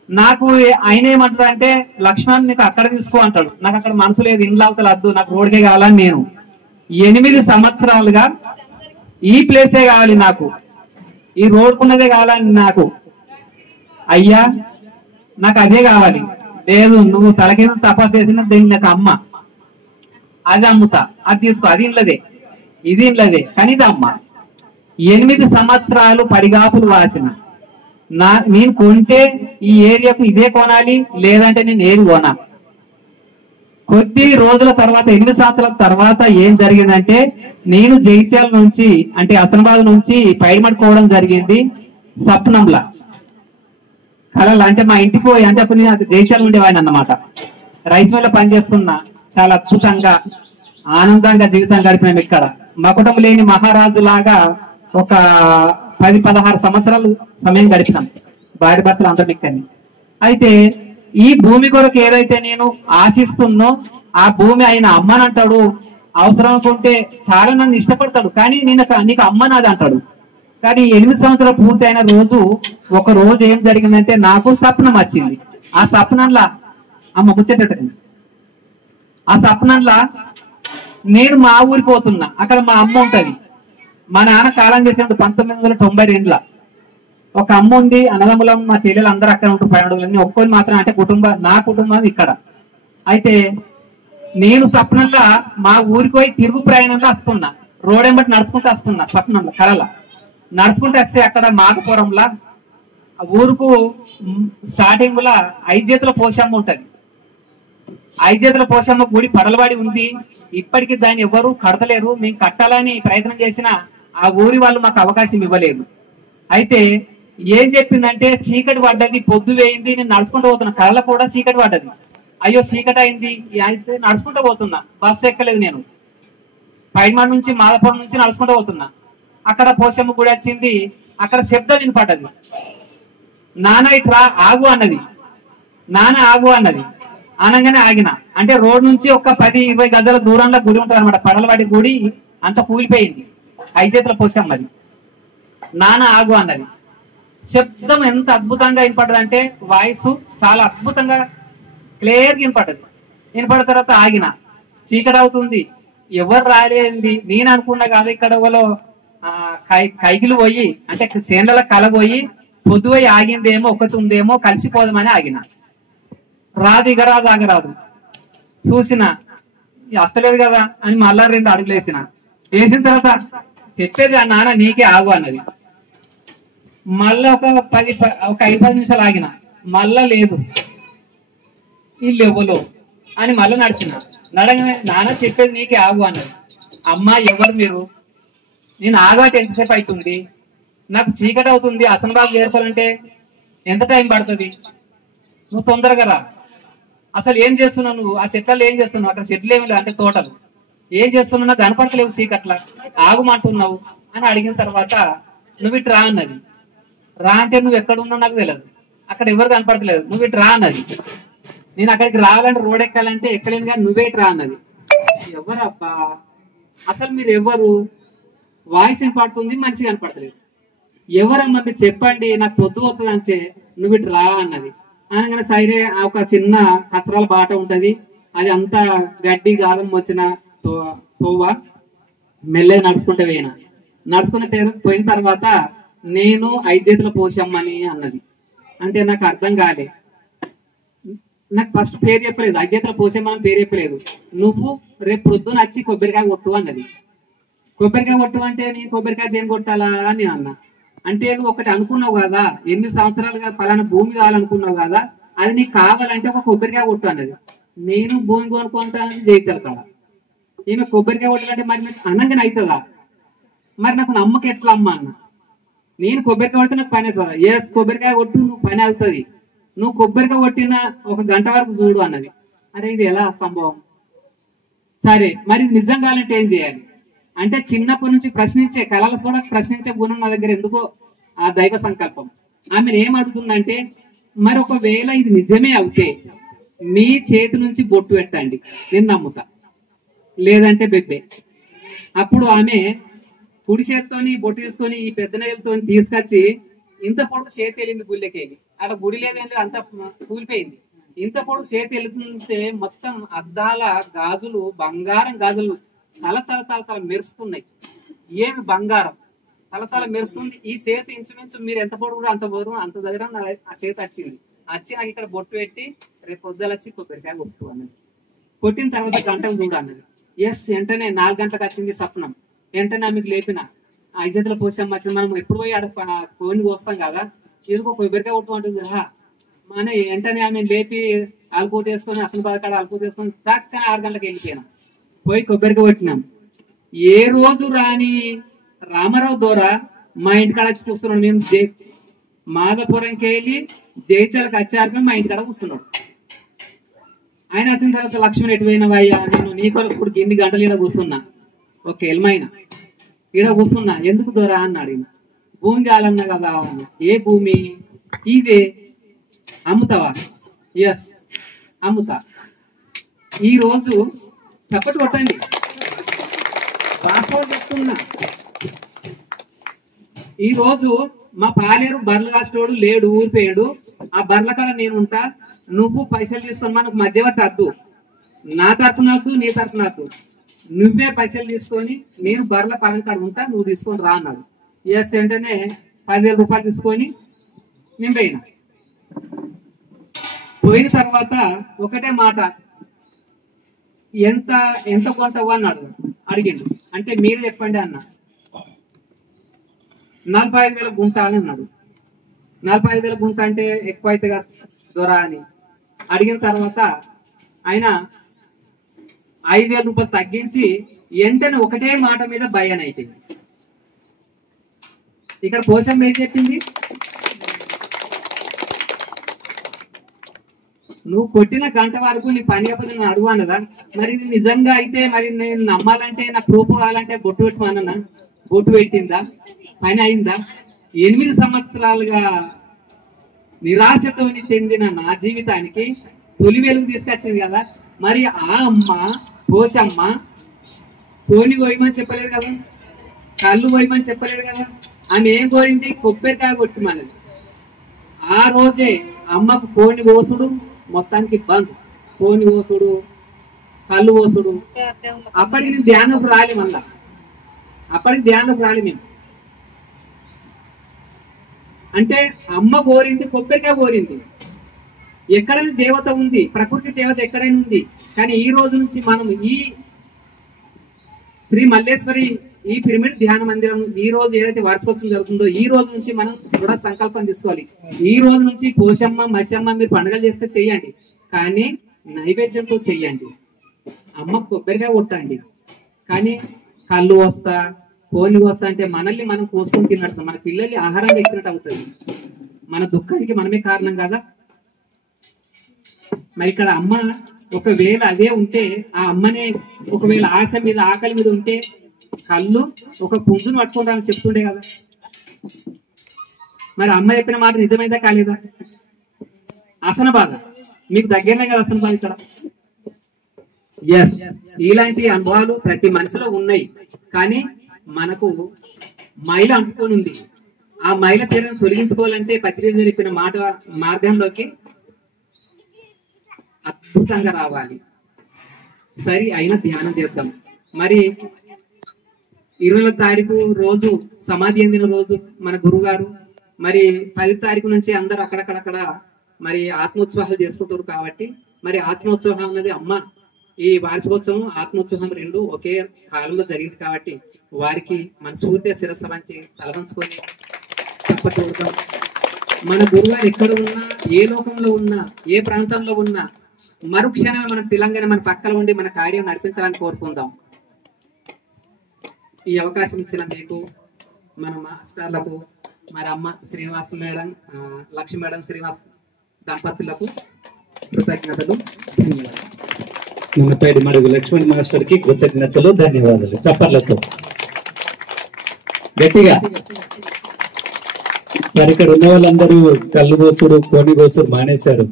నాకు ఆయన ఏమంటాడు అంటే, లక్ష్మణ్ నీకు అక్కడ తీసుకో అంటాడు. నాకు అక్కడ మనసు లేదు, ఇండ్ల అవతల వద్దు, నాకు రోడ్కే కావాలని. నేను 8 సంవత్సరాలుగా ఈ ప్లేసే కావాలి, నాకు ఈ రోడ్కున్నదే కావాలని. నాకు అయ్యా నాకు అదే కావాలి. లేదు, నువ్వు తలకేదో తపస్సు చేసిన దీన్ని నాకు అమ్మ, అది అమ్ముతా, అది తీసుకో, అది ఇండ్లదే, ఇది ఇండ్లదే, కానీ ఇది అమ్మ. 8 సంవత్సరాలు పడిగాపులు వాసిన నేను కొంటే ఈ ఏరియాకు ఇదే కొనాలి, లేదంటే నేను ఏది కొనా. కొద్ది రోజుల తర్వాత 8 సంవత్సరాల తర్వాత ఏం జరిగిందంటే, నేను జైత్యాల నుంచి అంటే హసనాబాద్ నుంచి పైడిమడుకోవడం జరిగింది. సప్నంలా కళలు అంటే మా ఇంటికి పోయి, అంటే అప్పుడు నేను జైత్యాల ఉండేవాడిని అన్నమాట. రైస్ మిల్ పనిచేస్తున్నా. చాలా అద్భుతంగా ఆనందంగా జీవితం గడిపినాం ఇక్కడ. మకుటం లేని మహారాజు లాగా ఒక 10-16 సంవత్సరాలు సమయం గడిపినాం, భార్య భర్తలు అందరం ఇక్కడిని. అయితే ఈ భూమి కొరకు ఏదైతే నేను ఆశిస్తున్నో ఆ భూమి ఆయన అమ్మనంటాడు. అవసరం అనుకుంటే చాలా నన్ను ఇష్టపడతాడు, కానీ నేను నీకు అమ్మనాది అంటాడు. కానీ 8 సంవత్సరాలు పూర్తి అయిన రోజు, ఒక రోజు ఏం జరిగిందంటే నాకు స్వప్నం వచ్చింది. ఆ స్వప్నంలా అమ్మ ముచ్చటండి, ఆ స్వప్నంలా నేను మా ఊరికి పోతున్నా. అక్కడ మా అమ్మ ఉంటది. మా నాన్న కాలం చేసినప్పుడు 1992 ఒక అమ్మ ఉంది, అన్నదమ్ములం, మా చెల్లెలు అందరూ అక్కడ ఉంటారు. పైన ఒక్కొని మాత్రం అంటే నా కుటుంబం ఇక్కడ. అయితే నేను స్వప్నంలో మా ఊరికి పోయి తిరుగు ప్రయాణంలో వస్తున్నా. రోడ్ ఎంబట్టి నడుచుకుంటూ వస్తున్నా. స్వప్నంలో కళల నడుచుకుంటూ వస్తే అక్కడ మాగపురంలా ఆ ఊరుకు స్టార్టింగ్ లా 5 చేతుల పోషమ్మ ఉంటది. 5 చేతుల పోషమ్మ గుడి పడలవాడి ఉంది. ఇప్పటికీ దాన్ని ఎవరు కడతలేరు. మేము కట్టాలని ప్రయత్నం చేసినా ఆ ఊరి వాళ్ళు మాకు అవకాశం ఇవ్వలేదు. అయితే ఏం చెప్పిందంటే, చీకటి పడ్డది, పొద్దు వేయింది, నేను నడుచుకుంటూ పోతున్నా. కళ్ళ కూడా చీకటి పడ్డది. అయ్యో చీకటి అయింది, అయితే నడుచుకుంటూ పోతున్నా. బస్సు ఎక్కలేదు. నేను పైడిమాడ నుంచి మాదపురం నుంచి నడుచుకుంటూ పోతున్నా. అక్కడ పోషమ్మ గుడి వచ్చింది. అక్కడ శబ్దం వినపడ్డది. నాన్న ఇట్రా ఆగు అన్నది. నాన్న ఆగు అన్నది. అనగానే ఆగిన. అంటే రోడ్ నుంచి ఒక 10-20 గజాల దూరంలో గుడి ఉంటుంది అనమాట. పడలవాడి గుడి అంత కూలిపోయింది. 5 చేతుల పోషమ్మది. నాన్న ఆగు అన్నది. శబ్దం ఎంత అద్భుతంగా వినపడ్డది అంటే, వాయిస్ చాలా అద్భుతంగా క్లియర్గా వినపడ్డది. వినపడిన తర్వాత ఆగిన. చీకటి అవుతుంది, ఎవరు రాలేంది. నేను అనుకున్నా కాదు, ఇక్కడ ఎవరో కైకిలు పోయి అంటే చేనుల కలబోయి పొద్దుపోయి ఆగిందేమో, ఒకటి ఉందేమో, కలిసిపోదామని ఆగిన. రాదు, ఇగరాదు, ఆగరాదు. చూసిన వస్తలేదు కదా అని మళ్ళా 2 అడుగులు వేసిన తర్వాత చెప్పేది, ఆ నాన్న నీకే ఆగు అన్నది. మళ్ళా ఒక 5-10 నిమిషాలు ఆగిన. మళ్ళా లేదు, వీళ్ళు ఎవలో అని మళ్ళీ నడగానే నాన్న చెప్పేది నీకే ఆగు అన్నది. అమ్మా ఎవరు మీరు? నేను ఆగాట ఎంతసేపు అవుతుంది, నాకు చీకటి అవుతుంది, హసనాబాద్ చేరుకోవాలంటే ఎంత టైం పడుతుంది, నువ్వు తొందరగా రా. అసలు ఏం చేస్తున్నావు నువ్వు? ఆ చెట్లలో ఏం చేస్తున్నావు? అక్కడ చెట్లు ఏమి లేవు, అంటే తోటలు. ఏం చేస్తున్నావు? నాకు కనపడతలేవు, చీకట్లా ఆగుమంటున్నావు అని అడిగిన తర్వాత, నువ్వు ఇటు రా అన్నది. రా అంటే నువ్వు ఎక్కడ ఉన్నావు నాకు తెలియదు, అక్కడ ఎవరు కనపడతలేదు, నువ్వు ఇటు రా అన్నది. నేను అక్కడికి రావాలంటే, రోడ్ ఎక్కాలంటే ఎక్కలేను, కానీ నువ్వే ఇటు రా అన్నది. ఎవరబ్బా అసలు మీరు ఎవరు? వాయిస్ వినపడుతుంది, మనిషి కనపడతలేదు. ఎవరమ్మా మీరు చెప్పండి, నాకు పొద్దు వస్తుంది అంటే నువ్వు ఇటు రా అన్నది. అనగానే సైడే ఒక చిన్న కచరాల బాట ఉంటది, అది అంతా గడ్డి గాదం వచ్చిన తోవ. మెల్లగా నడుచుకుంటే పోయినా. పోయిన తర్వాత నేను 5 చేతుల పోషమ్మని అన్నది. అంటే నాకు అర్థం కాలే. నాకు ఫస్ట్ పేరు చెప్పలేదు, 5 చేతుల పోషమ్మని పేరు చెప్పలేదు. నువ్వు రేపు ప్రొద్దున వచ్చి కొబ్బరికాయ కొట్టు అన్నది. కొబ్బరికాయ కొట్టు అంటే నేను కొబ్బరికాయ దేని కొట్టాలా అని అన్నా. అంటే నువ్వు ఒకటి అనుకున్నావు కదా, ఎన్ని సంవత్సరాలుగా పలానా భూమి కావాలనుకున్నావు కదా, అది నీకు కావాలంటే ఒక కొబ్బరికాయ కొట్టు అన్నది. నేను భూమి కొనుక్కుంటానని జయించాలి కదా. ఈమె కొబ్బరికాయ కొట్టాలంటే మరి నాకు అన్నంగానే అవుతుందా? మరి నాకు నమ్మకం ఎట్లా అమ్మ అన్న. నేను కొబ్బరికాయ కొడితే నాకు పని అవుతుందా? ఎస్, కొబ్బరికాయ కొట్టు, నువ్వు పని అవుతుంది. నువ్వు కొబ్బరికాయ కొట్టిన 1 గంట వరకు చూడు అన్నది. అరే ఇది ఎలా సంభవం? సరే మరి నిజం కావాలంటే ఏం చేయాలి అంటే, చిన్నప్పటి నుంచి ప్రశ్నించే కళల కూడా ప్రశ్నించే గుణం నా దగ్గర ఎందుకో ఆ దైవ సంకల్పం. ఆమెను ఏం అడుగుతుందంటే, మరి ఒకవేళ ఇది నిజమే అవుతే మీ చేతి నుంచి బొట్టు పెట్టండి, నేను నమ్ముతా, లేదంటే బెబ్బే. అప్పుడు ఆమె కుడి చేతితోని బొట్టు తీసుకొని ఈ పెద్ద నెలతో తీసుకొచ్చి ఇంత పొడుగు చేతి వెళ్ళింది గుళ్ళెకెళ్ళి. అలా గుడి లేదంటే అంత కూలిపోయింది. ఇంత పొడుగు చేతి వెళ్తుంటే మొత్తం అద్దాల గాజులు, బంగారం గాజులు తల మెరుస్తున్నాయి. ఏమి బంగారం తల మెరుస్తుంది. ఈ చేతి ఇంచుమించు మీరు ఎంత పొడుగు అంత పొడుగు అంత దగ్గర ఆ చేతి వచ్చింది. వచ్చి నాకు ఇక్కడ బొట్టు పెట్టి రేపు పొద్దులు వచ్చి కొబ్బరికాయ కొట్టు అన్నది. కొట్టిన తర్వాత గంటకు చూడు అన్నది. ఎస్, వెంటనే 4 గంటలకు వచ్చింది సప్నం. వెంటనే ఆమెకు లేపిన 5 చేతుల పోసాం వచ్చింది. మనం ఎప్పుడు పోయి ఆడ కోడిని కోస్తాం కదా, ఇదిగో కొబ్బరికాయ కొట్టు అంటుంది కదా. మన వెంటనే ఆమె లేపి అలుపు తీసుకొని అసలు పదకాడ అలుపు తీసుకొని చక్కగా 6 గంటలకు వెళ్ళిపోయినాం. పోయి కొబ్బరికాయ కొట్టినాం. ఏ రోజు రాని రామారావు ద్వారా మా ఇంటికాడ వచ్చి కూర్చున్నాడు. మేము మాధపురంకి వెళ్ళి జయచలకు వచ్చాక మా ఇంటికాడ కూర్చున్నాడు. ఆయన వచ్చిన తర్వాత లక్ష్మణ్ ఎటు పోయినవయ్యా, నేను నీ కొరకు ఇప్పుడు ఎన్ని గంటలు ఈడ కూర్చున్నా, ఒక ఎల్మైన ఈడ కూర్చున్నా, ఎందుకు దొరా అన్నాడు. ఈయన భూమి కావాలన్నా కదా. ఏ భూమి? ఇదే. అమ్ముతావా? ఎస్ అమ్ముతా. ఈ రోజు చప్పటి కొట్టండి, పాస్పోర్ట్ చెప్తున్నా. ఈ రోజు మా పాలేరు బర్రెలు కాసేటోడు లేడు, ఊరిపోయాడు. ఆ బర్రెల కాడ నేను ఉంటా, నువ్వు పైసలు తీసుకొని మనకు మధ్యవర్తి వద్దు, నా తరపు నాకు నీ తరపు నాకు, నువ్వే పైసలు తీసుకొని నేను బర్రెల పదం కాడ ఉంటా, నువ్వు తీసుకొని రా అన్నాడు. ఎస్, వెంటనే 10,000 రూపాయలు తీసుకొని నేను పోయినా. పోయిన తర్వాత ఒకటే మాట, ఎంత ఎంత కొంటావు అన్నాడు. అడిగిండు. అంటే మీరు చెప్పండి అన్న. 45,000 గుంట అని అన్నాడు. 45,000 గుంట అంటే ఎక్కువ అయితే దొరా అని అడిగిన తర్వాత ఆయన 5,000 రూపాయలు తగ్గించి వెంటనే ఒకటే మాట మీద భయం అయిపోయింది. ఇక్కడ పోసం ఏం చెప్పింది, నువ్వు కొట్టిన గంట వరకు నీ పని అయిపోతే నేను అడుగు అన్నదా. మరి ఇది నిజంగా అయితే మరి నేను నమ్మాలంటే నా ప్రూఫ్ కావాలంటే బొట్టు పెట్టమన్నా, బొట్టు పెట్టిందా, పని అయిందా? 8 సంవత్సరాలుగా నిరాశతో చెందిన నా జీవితానికి తొలి వెలుగు తీసుకొచ్చింది కదా. మరి ఆ అమ్మ పోసమ్మ కోని కోయమని చెప్పలేదు కదా, కళ్ళు కోయమని చెప్పలేదు కదా. ఆమె ఏం కోరింది? కొబ్బరికాయ కొట్టమన్నది. ఆ రోజే అమ్మకు కోని కోసుడు మొత్తానికి బంద్. కోని కోసుడు, కళ్ళు కోసుడు. అప్పటికి నేను ధ్యానంకు రాలి, మళ్ళా అప్పటికి ధ్యానంకు రాలి మేము. అంటే అమ్మ కోరింది, కొబ్బరికాయ కోరింది. ఎక్కడైనా దేవత ఉంది, ప్రకృతి దేవత ఎక్కడైనా ఉంది. కానీ ఈ రోజు నుంచి మనం ఈ శ్రీ మల్లేశ్వరి ఈ పిరమిడ్ ధ్యాన మందిరం ఈ రోజు ఏదైతే వార్షికోత్సవం జరుగుతుందో ఈ రోజు నుంచి మనం కూడా సంకల్పం తీసుకోవాలి. ఈ రోజు నుంచి పోషమ్మ మత్స్యమ్మ మీరు పండుగలు చేస్తే చెయ్యండి, కానీ నైవేద్యంతో చెయ్యండి. అమ్మ కొబ్బరికాయ కొట్టండి, కానీ కళ్ళు వస్తా కోని వస్తా అంటే మనల్ని మనం కోసుకొని తిన్నట్టు, మన పిల్లల్ని ఆహారంగా ఇచ్చినట్టు అవుతుంది. మన దుఃఖానికి మనమే కారణం కదా. మరి ఇక్కడ అమ్మ ఒకవేళ అదే ఉంటే, ఆ అమ్మనే ఒకవేళ ఆశ మీద ఆకలి మీద ఉంటే కళ్ళు ఒక పుంజును పట్టుకుంటానని చెప్తుండే కదా. మరి అమ్మ చెప్పిన మాట నిజమైందా కాలేదా? అసనబాద మీకు దగ్గరనే కదా అసనబాద. ఇక్కడ ఎస్, ఇలాంటి అనుభవాలు ప్రతి మనిషిలో ఉన్నాయి. కానీ మనకు మైల అంటుకొని ఉంది. ఆ మైల తీరం తొలగించుకోవాలంటే పత్రిక చెప్పిన మార్గంలోకి అద్భుతంగా రావాలి. సరి అయిన ధ్యానం చేద్దాం. మరి 20వ తారీఖు రోజు సమాధి చెందిన రోజు మన గురువు గారు, మరి 10వ తారీఖు నుంచి అందరూ అక్కడక్కడక్కడ మరి ఆత్మోత్సవాలు చేసుకుంటారు. కాబట్టి మరి ఆత్మోత్సవం అన్నది అమ్మ ఈ వార్షికోత్సవం ఆత్మోత్సవం రెండు ఒకే కాలంలో జరిగింది. కాబట్టి వారికి మనస్ఫూర్తిగా శిరస్సు వంచి తలవంచుకొని తప్పకూడదాం. మన గురువుగారు ఎక్కడ ఉన్నా, ఏ లోకంలో ఉన్నా, ఏ ప్రాంతంలో ఉన్నా మరుక్షణమే మన తెలంగాణ మన పక్కన ఉండి మన కార్యం నడిపించాలని కోరుకుందాం. ఈ అవకాశం ఇచ్చిన మీకు, మన మాస్టర్లకు, మరి అమ్మ శ్రీనివాస్ మేడం, లక్ష్మీ మేడం, శ్రీనివాస్ దంపతులకు కృతజ్ఞతలు, ధన్యవాదాలు. మునపేడి మడుగు లక్ష్మణ్ మాస్టర్ కి కృతజ్ఞతలు, ధన్యవాదాలు. చప్పర్లతో గట్టిగా. మరి ఇక్కడ ఉన్న వాళ్ళందరూ కళ్ళు గోసుడు, కోని గోసుడు మానేశారు.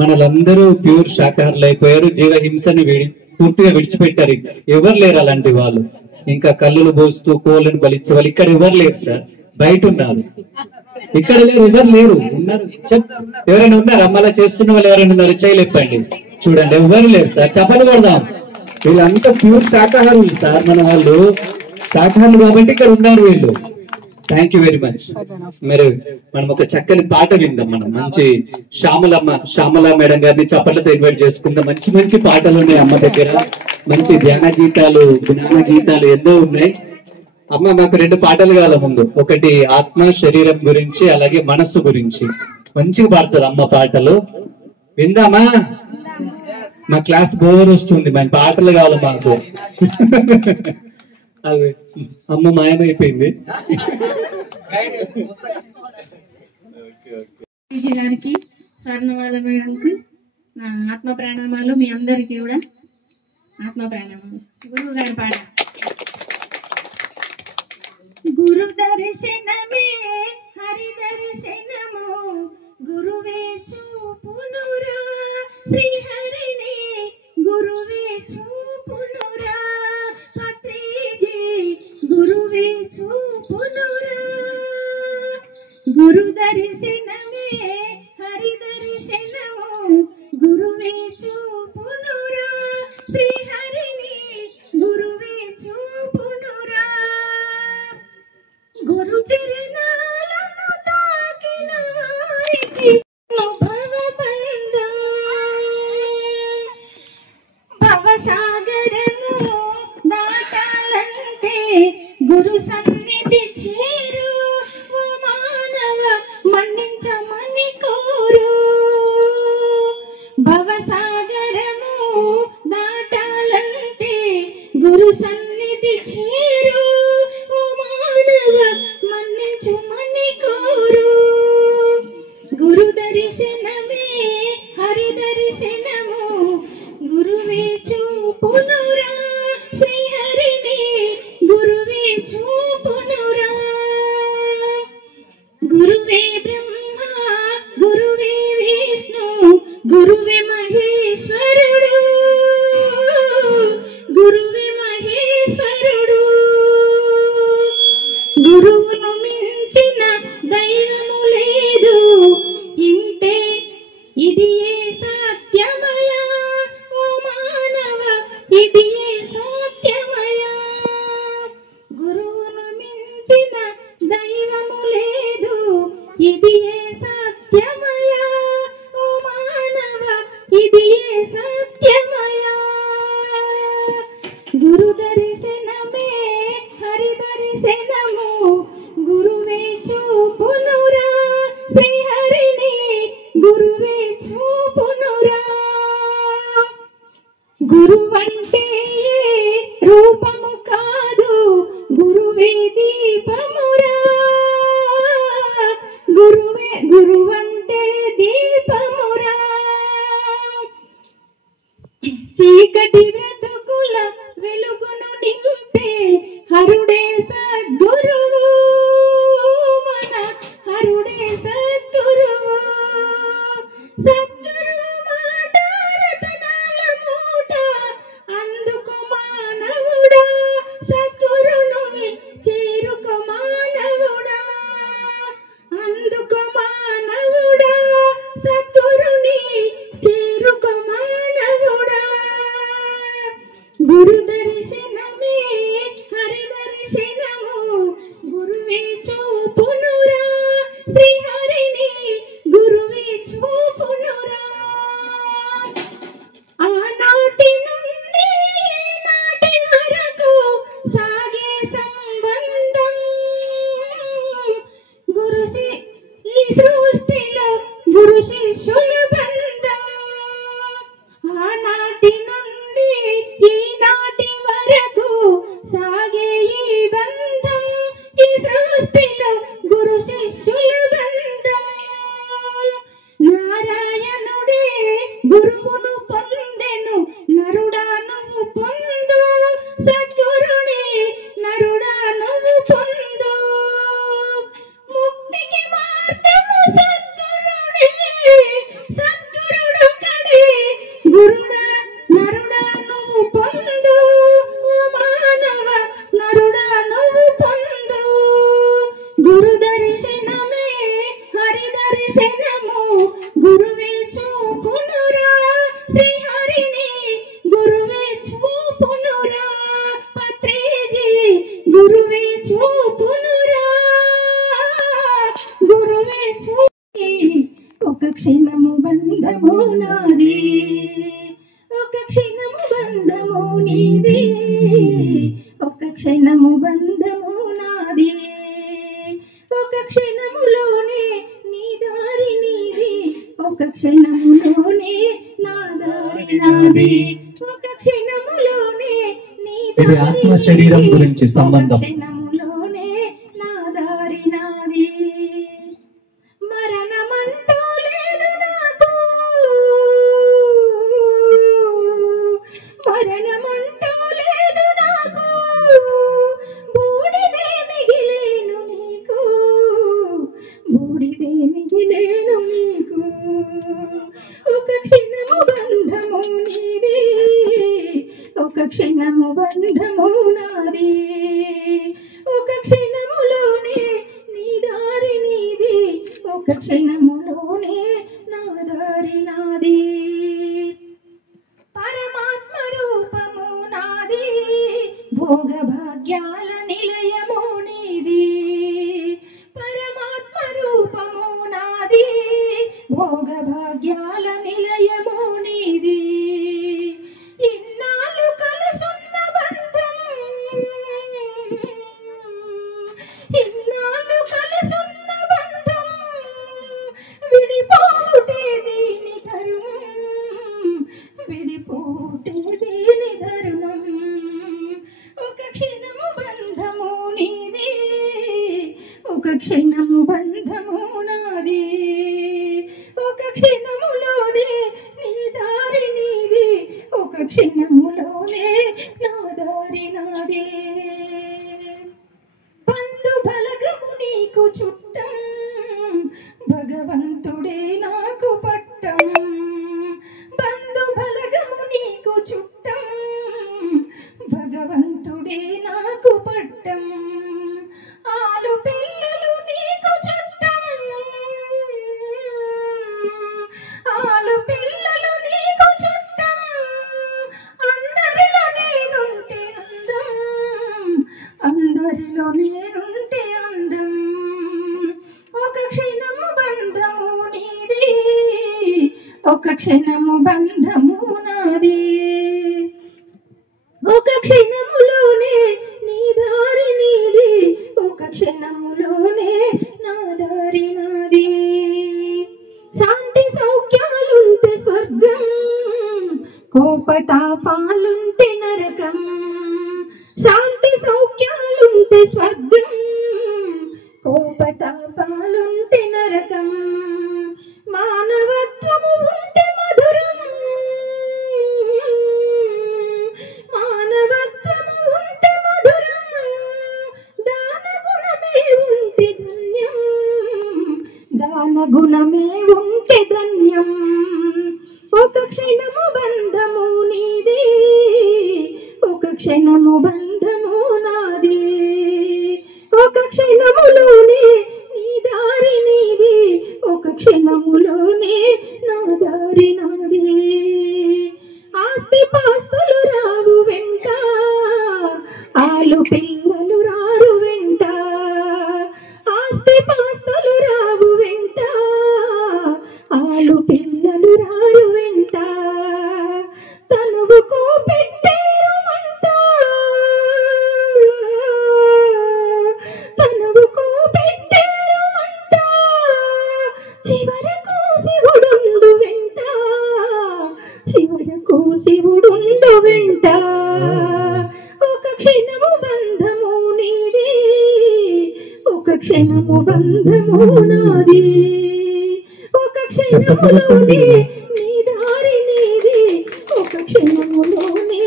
మనలందరూ ప్యూర్ శాకాహారులు అయిపోయారు. జీవహింసని పూర్తిగా విడిచిపెట్టారు. ఎవరు లేరు అలాంటి వాళ్ళు. ఇంకా కళ్ళులు పోస్తూ కోళ్ళను బలిచ్చే వాళ్ళు ఇక్కడ ఎవరు లేరు సార్. బయట ఉన్నారు, ఇక్కడ లేరు, ఎవరు లేరు. ఉన్నారు, ఎవరైనా ఉన్నారు? అమ్మలా చేస్తున్న వాళ్ళు ఎవరైనా ఉన్నారు? చేయలేపండి. చూడండి, ఎవరు లేరు సార్. చెప్పలు కొడదాం. వీళ్ళంతా ప్యూర్ శాకాహారులు సార్. మన వాళ్ళు శాకాహారులు కాబట్టి ఇక్కడ ఉన్నారు వీళ్ళు. Thank you very much. మరి మనం ఒక చక్కని పాట విందాం. మనం మంచి శ్యామల మేడం గారిని చప్పట్లతో ఇన్వైట్ చేసుకుందాం. మంచి మంచి పాటలు ఉన్నాయి అమ్మ దగ్గర. మంచి ధ్యాన గీతాలు, జ్ఞాన గీతాలు ఎన్నో ఉన్నాయి. అమ్మ మాకు 2 పాటలు కావాలి ముందు. ఒకటి ఆత్మ శరీరం గురించి, అలాగే మనస్సు గురించి. మంచిగా పాడతారు అమ్మ పాటలు. విందామా? మా క్లాస్ బోర్ వస్తుంది, మన పాటలు కావాలి మాకు. అదే అమ్మ మాయమైపోయింది. గారికి, స్వర్ణమాల మేడంకి నా ఆత్మ ప్రణామాలు. మీ అందరికీ కూడా ఆత్మ ప్రణామాలు. గురువు గారి పాట. గురు దర్శనమే హరి దర్శనము, గురువే చూపునురా శ్రీహరిని, గురువే చూపునురా పత్రిజీ, గురువే చూపునురా. గురు దర్శనమే హరి దర్శనము, గురువే చూపునురా శ్రీహరిని, గురువే చూపునురా. గురు చరణాలను తాకిన వారికి భవబంధం, భవసాగరము దాటాలంటే గురు సన్నిధి చేరు. ఓ మానవ మన్నించమని కోరు, భవసాగరము దాటాలంటే గురు సన్నిధి చేరు. ఓ మానవ మన్నించమని కోరు. గురు దర్శనమే హరి దర్శనము, గురువే చూపునురా శ్రీహరిని, గురువే చూపునురా. గురువే బ్రహ్మ, గురువే విష్ణు, గురువే మహేశ్వరుడు, గురువే మహేశ్వరుడు. గురువును మించిన దైవము లేదు, ఇంతే ఇది ఏ సత్యమయా. ఓ మానవ ఇది ఏ సత్యమయా. గురువును మించిన దైవము లేదు, ఇది ఏ సత్యమయా. ఓ మానవ ఇది ఏ సత్యమయా. గురు దర్శనమే హరి దర్శనము, గురువే చూపునురా శ్రీహరిని, గురువే చూపునురా. గురువంటే రూపము కాదు, గురువే దీపమురా. గురువంటే దీపమురా. చీకటి బ్రతుకుల వెలుగును నింపే హరుడే సద్గురు. సృష్టిలో గురు శిష్యుల బంధం నారాయణుడే గురువును పొందెను నరుడా నువ్వు పొందు సద్గురుని నరుడా నువ్వు పొందు ముక్తికి మార్గము సద్గురుడే సద్గురుడు కడే గురుడా నరుడా నువ్వు పొందు మానవ నరుడా నువ్వు పొందు గురు దర్శనమే హరి దర్శనము గురువే చూపునురా శ్రీహరిని గురువే చూపునురా పత్రేజీ గురువే చూపునురా గురువే చూపి ఒక క్షణము బంధము నాది ఒక క్షణము బంధము నీది ఒక క్షణము బంధము నాది ఒక క్షణములోనే నీ దారి నీది ఒక క్షణములోనే నా దారి నాది ఒక క్షణములోనే నీ ఇది ఆత్మ శరీరం గురించి సంబంధం. క్షణములోనే నా దారి నాది మరణమంటూ లేదు నాకు మరణమంటూ లేదు నాకు బూడిదే మిగిలేను నీకు బూడిదే మిగిలేను నీకు ఒక క్షణము బంధము నీది ఒక క్షణము బంధము నాది ఒక క్షణములోనే నీ దారి నీది ఒక క్షణములోనే నా దారి నాది పరమాత్మ రూపము నాది భోగ భాగ్యాల నిలయము నీది పరమాత్మ రూపము నాది భోగ భాగ్యాల నిలయము నీది ఇన్నాళ్ళు కలుసున్న బంధం ఇన్నాళ్ళు కలుసున్న బంధం విడిపోతే దీని ధర్మం విడిపోతే దీని ధర్మం ఒక క్షణము బంధము నీది ఒక క్షణము బంధము నాది ఒక క్షణములోనే నీ దారి నీది ఒక క్షణములోనే నా దారి నాది బంధు బలగము నీకు చుట్టం భగవంతుడే నాకు పట్టం బంధు బలగము నీకు చుట్టం భగవంతుడే నాకు పట్టం ఆలు పిల్లలు నీకు చుట్టం ఆలు పిల్లలు నీకు చుట్టం అందరిలో నేనుంటే అందం అందరిలో నేనుంటే అందం ఒక క్షణము బంధము నీది ఒక క్షణము బంధము నాది ఒక క్షణములోనే నీ దారి నీది ఒక క్షణములోనే నా దారి నాది శాంతి సౌఖ్యాలుంటే స్వర్గం కోపతాపాలుంటే నరకం శాంతి సౌఖ్యాలుంటే స్వర్గం కోపతాపాలుంటే నరకం మానవత్వము ఉంటే మధురం మానవత్వము ఉంటే మధురం దాన గుణమే ఉంటే ధన్యం దాన గుణమే ఉంటే ధన్యం ఒక క్షణము బంధము నీది ఒక క్షణము బంధము నాది ఒక క్షణములోనే నీ దారి నీది ఒక క్షణములోనే నా దారి నాది ఆస్తి పాస్తులు రావు వెంట ఆలు పిల్లలు రారు వెంట ఆస్తి పాస్తులు రావు వెంట ఆలు పిల్లలు రారు వెంట తనువుకు పెట్టేరు మంట ఒక క్షణము బంధము నాది, ఒక క్షణములోనే నీ దారి నీది, ఒక క్షణములోనే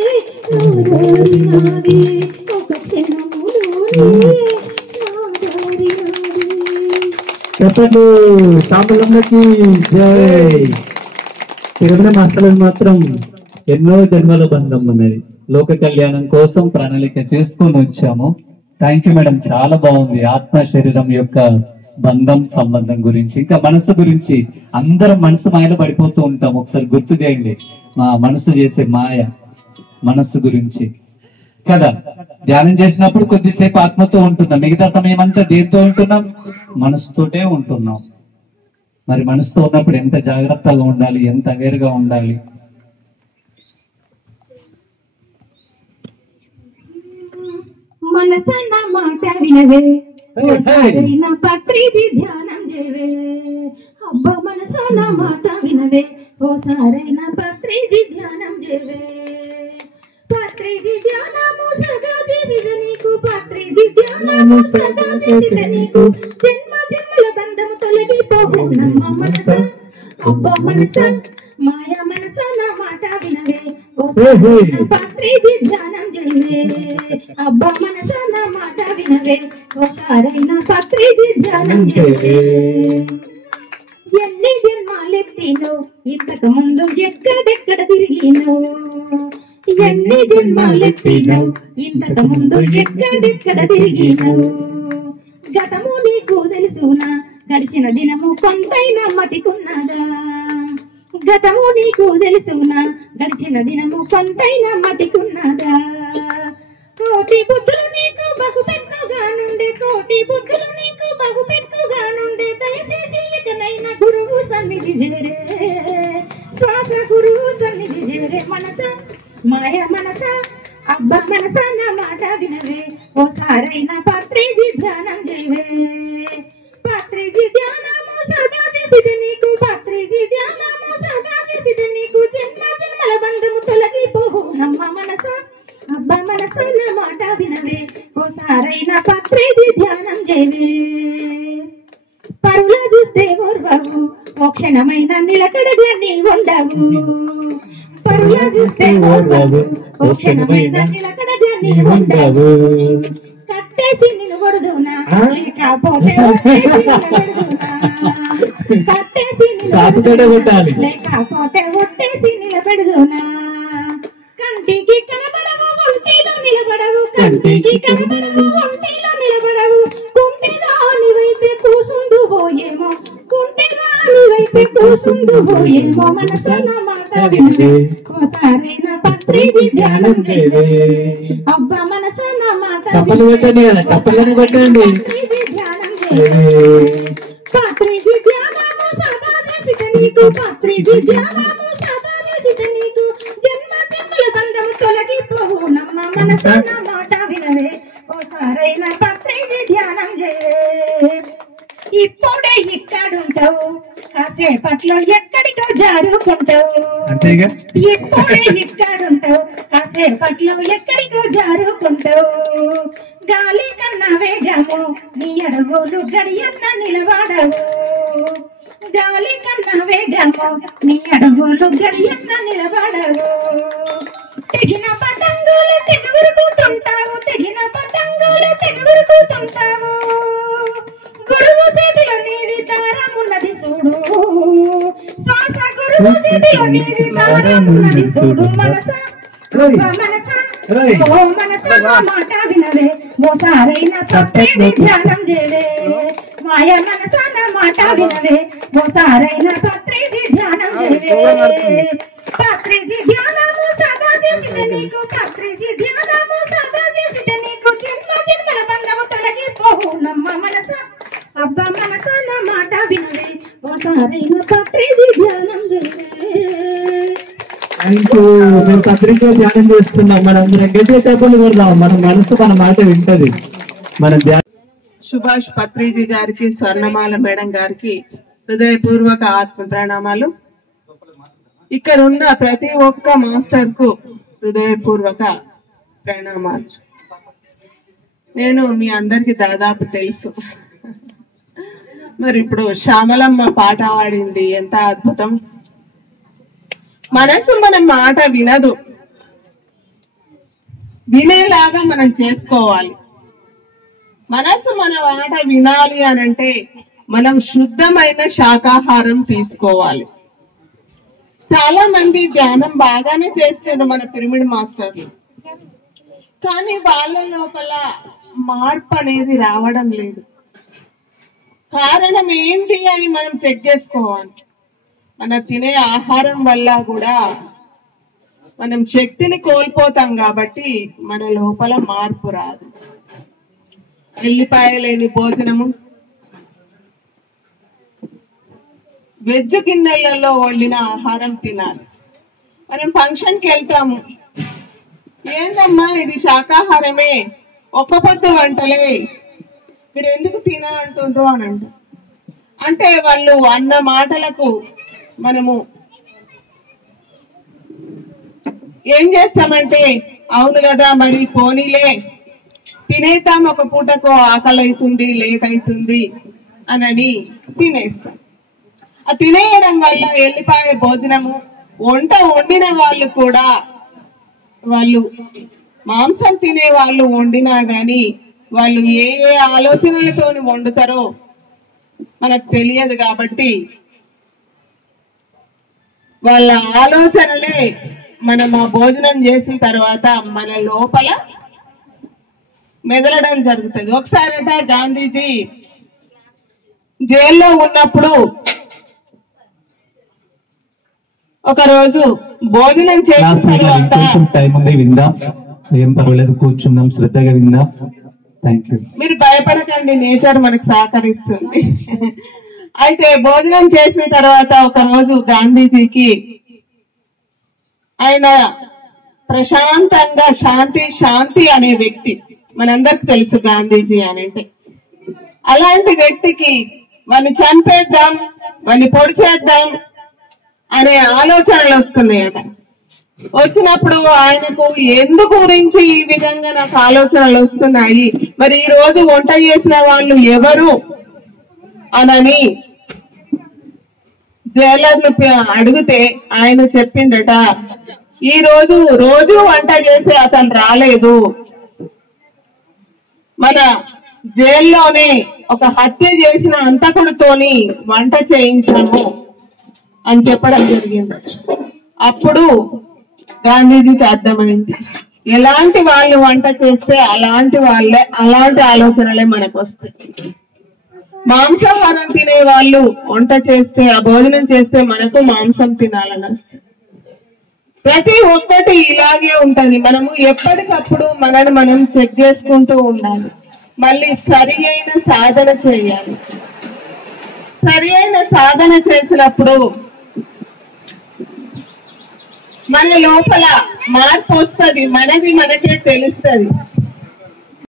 నా దారి నాది, ఒక క్షణములోనే నా దారి నాది. చెప్పండి సాంబలమ్మకి జై. తిరుమల మాస్టర్లు మాత్రం ఎన్నో జన్మల బంధం ఉన్నది, లోక కళ్యాణం కోసం ప్రణాళిక చేసుకొని వచ్చాము. థ్యాంక్ యూ మేడం, చాలా బాగుంది. ఆత్మ శరీరం యొక్క బంధం సంబంధం గురించి, ఇంకా మనసు గురించి. అందరం మనసు మాయలో పడిపోతూ ఉంటాం, ఒకసారి గుర్తు చేయండి. మా మనసు చేసే మాయ మనస్సు గురించి కదా. ధ్యానం చేసినప్పుడు కొద్దిసేపు ఆత్మతో ఉంటున్నాం, మిగతా సమయం అంతా దేంతో ఉంటున్నాం? మనసుతోటే ఉంటున్నాం. మరి మనసుతో ఉన్నప్పుడు ఎంత జాగ్రత్తగా ఉండాలి, ఎంత అవేర్గా ఉండాలి. మనసన్న మాట వినవే, ఓసారైన పత్రిది ధ్యానం చేయవే. అబ్బా మనసన్న మాట వినవే, ఓసారైన పత్రిది ధ్యానం చేయవే. పత్రిది ధ్యానము సదా చేసిద నీకు, పత్రిది ధ్యానము సదా చేసిద నీకు, జన్మ జన్మల బంధము తొలగిపోవు నమ్మ మనస. అబ్బా మనస మాయా మనస నా మాట వినవే, ఓసారైన పత్రిది ధ్యానం చేయవే. అబ్బా మనస నా మాట వినవే, ఓసారైన పత్రిది ధ్యానం చేయవే. ఎన్ని జన్మాలెత్తినో ఇంతకు ముందు ఎక్కడెక్కడ తిరిగినో, ఎన్ని జన్మాలెత్తినో ఇంతకు ముందు ఎక్కడెక్కడ తిరిగినో. గతము నీకు తెలుసునా, గడిచిన దినము కొంతైనా మతికున్నదా. గతము నీకు తెలుసునా, గడిచిన దినము కొంతైనా మతికున్నదా. కోటి బుద్ధులు నీకు బహు పెక్కుగా నుండే, కోటి బుద్ధులు నీకు బహు పెక్కుగా నుండే. దయచేసి ఇకనైనా గురువు సన్నిధి చేరే, శ్వాస గురువు సన్నిధి చేరే. మనస మాయ మనస, అబ్బా మనస నా మాట వినవే, ఓసారైనా పత్రిజీ ధ్యానం చేయవే. పత్రిజీ ధ్యానము సదా చేసిది నీకు, పత్రిజీ ధ్యానము సదా చేసిది నీకు, జన్మ జన్మల బంధము తొలగిపోవు నమ్మ మనస. అబ్బా మనస నా మాట వినవే, ఓసారైనా పత్రిజీ ధ్యానం చేయవే. పరుల చూస్తే ఓర్వవు, ఓ క్షణమైన నిలకడగా నీ ఉండవు. పరుల చూస్తే ఓర్వవు, ఓ క్షణమైన నిలకడగా నీ ఉండవు. కట్టేసి నిలబడుదునా, లేకపోతే ఒట్టేసి నిలబడుదునా. కట్టేసి నిలబడుదునా, లేకపోతే ఒట్టేసి నిలబడుదునా. కంటికి కనబడవు ఒంటిలో నిలబడవు, కంటికి కనబడవు ఒంటిలో నిలబడవు. కుంటిదానివైతే కూసుందువోయేమో, కుంటిదానివైతే కూసుందువోయేమో. మనసు నా మాట వినవే, ఓసారైనా పత్రిజీ ధ్యానం చేయవే. అబ్బా మనసు నా మాట చప్పలు పెట్టండి కదా, చప్పలని పెట్టండి. పత్రిజీ ధ్యానం చేయవే. పత్రిజీ ధ్యానము సదా చేసిద నీకు, పత్రిజీ ధ్యానము సదా చేసిద నీకు, జన్మ జన్మల బంధము తొలగిపోవు నమ్మ మనసు నా మాట వినవే, ఓసారైనా పత్రిజీ ధ్యానం చేయవే. ఇప్పుడే ఇక్కడుంటావు, కాసేపట్లో ఎక్కడికో జారుకుంటావు. అంతేగా, ఇప్పుడే ఇక్కడుంటావు, కాసేపట్లో ఎక్కడికో జారుకుంటావు. గాలి కన్నా వేగము నీ అడుగులు గడియన్న నిలబడవు. గాలి కన్నా వేగము నీ అడుగులు గడియన్న నిలబడవు. తెగిన పతంగులు తెగురుకుతుంటావు, తెగిన పతంగులు తెగురుకుతుంటావు. గురువు చేతిలో నీది దారమున్నది చూడు, శ్వాస గురువు చేతిలో నీది దారమున్నది చూడు. మనస మనస ఓ మనస నా మాట వినవే, ఓసారైనా పత్రిజీ ధ్యానం చేయవే. మాయ మనస నా మాట వినవే, ఓసారైనా పత్రిజీ ధ్యానం చేయవే. పత్రిజీ ధ్యానము సదా చేసిద నీకు, పత్రిజీ ధ్యానము సదా చేసిద నీకు, జన్మ జన్మల బంధము తొలగిపోవు నమ్మ మనస. అబ్బా మనస నా మాట వినవే, ఓసారైనా పత్రిజీ ధ్యానం చేయవే. Thank you. మేము పత్రికలో ధ్యానం చేస్తున్నాం, మనందరం గట్టి తప్పులు కొడదాం. మన మనసు మన మాట వింటది. మన సుభాష్ పత్రిజీ గారికి, స్వర్ణమాల మేడం గారికి హృదయపూర్వక ఆత్మ ప్రణామాలు. ఇక్కడ ఉన్న ప్రతి ఒక్క మాస్టర్ కు హృదయపూర్వక ప్రణామాలు. నేను మీ అందరికి దాదాపు తెలుసు, మరి ఇప్పుడు శ్యామలమ్మ పాట పాడింది, ఎంత అద్భుతం. మనసు మన మాట వినదు, వినేలాగా మనం చేసుకోవాలి. మనసు మన మాట వినాలి అనంటే మనం శుద్ధమైన శాకాహారం తీసుకోవాలి. చాలా మంది ధ్యానం బాగానే చేస్తారు మన పిరమిడ్ మాస్టర్లు, కానీ వాళ్ళ లోపల మార్పు అనేది రావడం లేదు. కారణం ఏంటి అని మనం చెక్ చేసుకోవాలి. మన తినే ఆహారం వల్ల కూడా మనం శక్తిని కోల్పోతాం కాబట్టి మన లోపల మార్పు రాదు. ఎల్లిపాయ లేని భోజనము, వెజ్ గిన్నెలలో వండిన ఆహారం తినాలి. మనం ఫంక్షన్కి వెళ్తాము, ఏందమ్మా ఇది శాకాహారమే, ఒక్క పొద్దు వంటలే, మీరు ఎందుకు తినా అంటుండ్రు అని అంటే వాళ్ళు అన్న మాటలకు మనము ఏం చేస్తామంటే, అవును కదా మరి పోనీలే తినేద్దాం, ఒక పూటకు ఆకలి అవుతుంది, లేట్ అవుతుంది అని తినేస్తాం. ఆ తినేయడం వల్ల ఎల్లిపాయ భోజనము, వంట వండిన వాళ్ళు కూడా, వాళ్ళు మాంసం తినే వాళ్ళు వండినా గాని వాళ్ళు ఏ ఏ ఆలోచనలతో వండుతారో మనకు తెలియదు. కాబట్టి వాళ్ళ ఆలోచనలే మనం ఆ భోజనం చేసిన తర్వాత మన లోపల మెదలడం జరుగుతుంది. ఒకసారట గాంధీజీ జైల్లో ఉన్నప్పుడు ఒక రోజు భోజనం చేసిన తర్వాత, కొంచెం టైం ఉంది, విందాం, ఏం పర్వాలేదు, కూర్చుందాం, శ్రద్ధగా విందాం. Thank you. మీరు భయపడకండి, నేచర్ మనకు సహకరిస్తుంది. అయితే భోజనం చేసిన తర్వాత ఒక రోజు గాంధీజీకి ఆయన ప్రశాంతంగా శాంతి అనే వ్యక్తి, మనందరికి తెలుసు గాంధీజీ అని అంటే. అలాంటి వ్యక్తికి వాడిని చంపేద్దాం, వాడిని పొడి చేద్దాం అనే ఆలోచనలు వస్తున్నాయట. వచ్చినప్పుడు ఆయనకు ఎందు గురించి ఈ విధంగా నాకు ఆలోచనలు వస్తున్నాయి, మరి ఈ రోజు వంట చేసిన వాళ్ళు ఎవరు అనని జైలర్లు అడిగితే ఆయన చెప్పిండట, ఈ రోజు వంట చేసే అతను రాలేదు, మన జైల్లోనే ఒక హత్య చేసిన అంతకుడితోని వంట చేయించాము అని చెప్పడం జరిగింది. అప్పుడు గాంధీజీకి అర్థమైంది, ఎలాంటి వాళ్ళు వంట చేస్తే అలాంటి ఆలోచనలే మనకు వస్తాయి. మాంసాహారం తినే వాళ్ళు వంట చేస్తే, ఆ భోజనం చేస్తే మనకు మాంసం తినాలని వస్తుంది. ప్రతి ఒక్కటి ఇలాగే ఉంటది. మనము ఎప్పటికప్పుడు మనని మనం చెక్ చేసుకుంటూ ఉండాలి. మళ్ళీ సరి అయిన సాధన చేయాలి. సరి అయిన సాధన చేసినప్పుడు మన లోపల మార్పు వస్తుంది, మనది మనకే తెలుస్తుంది.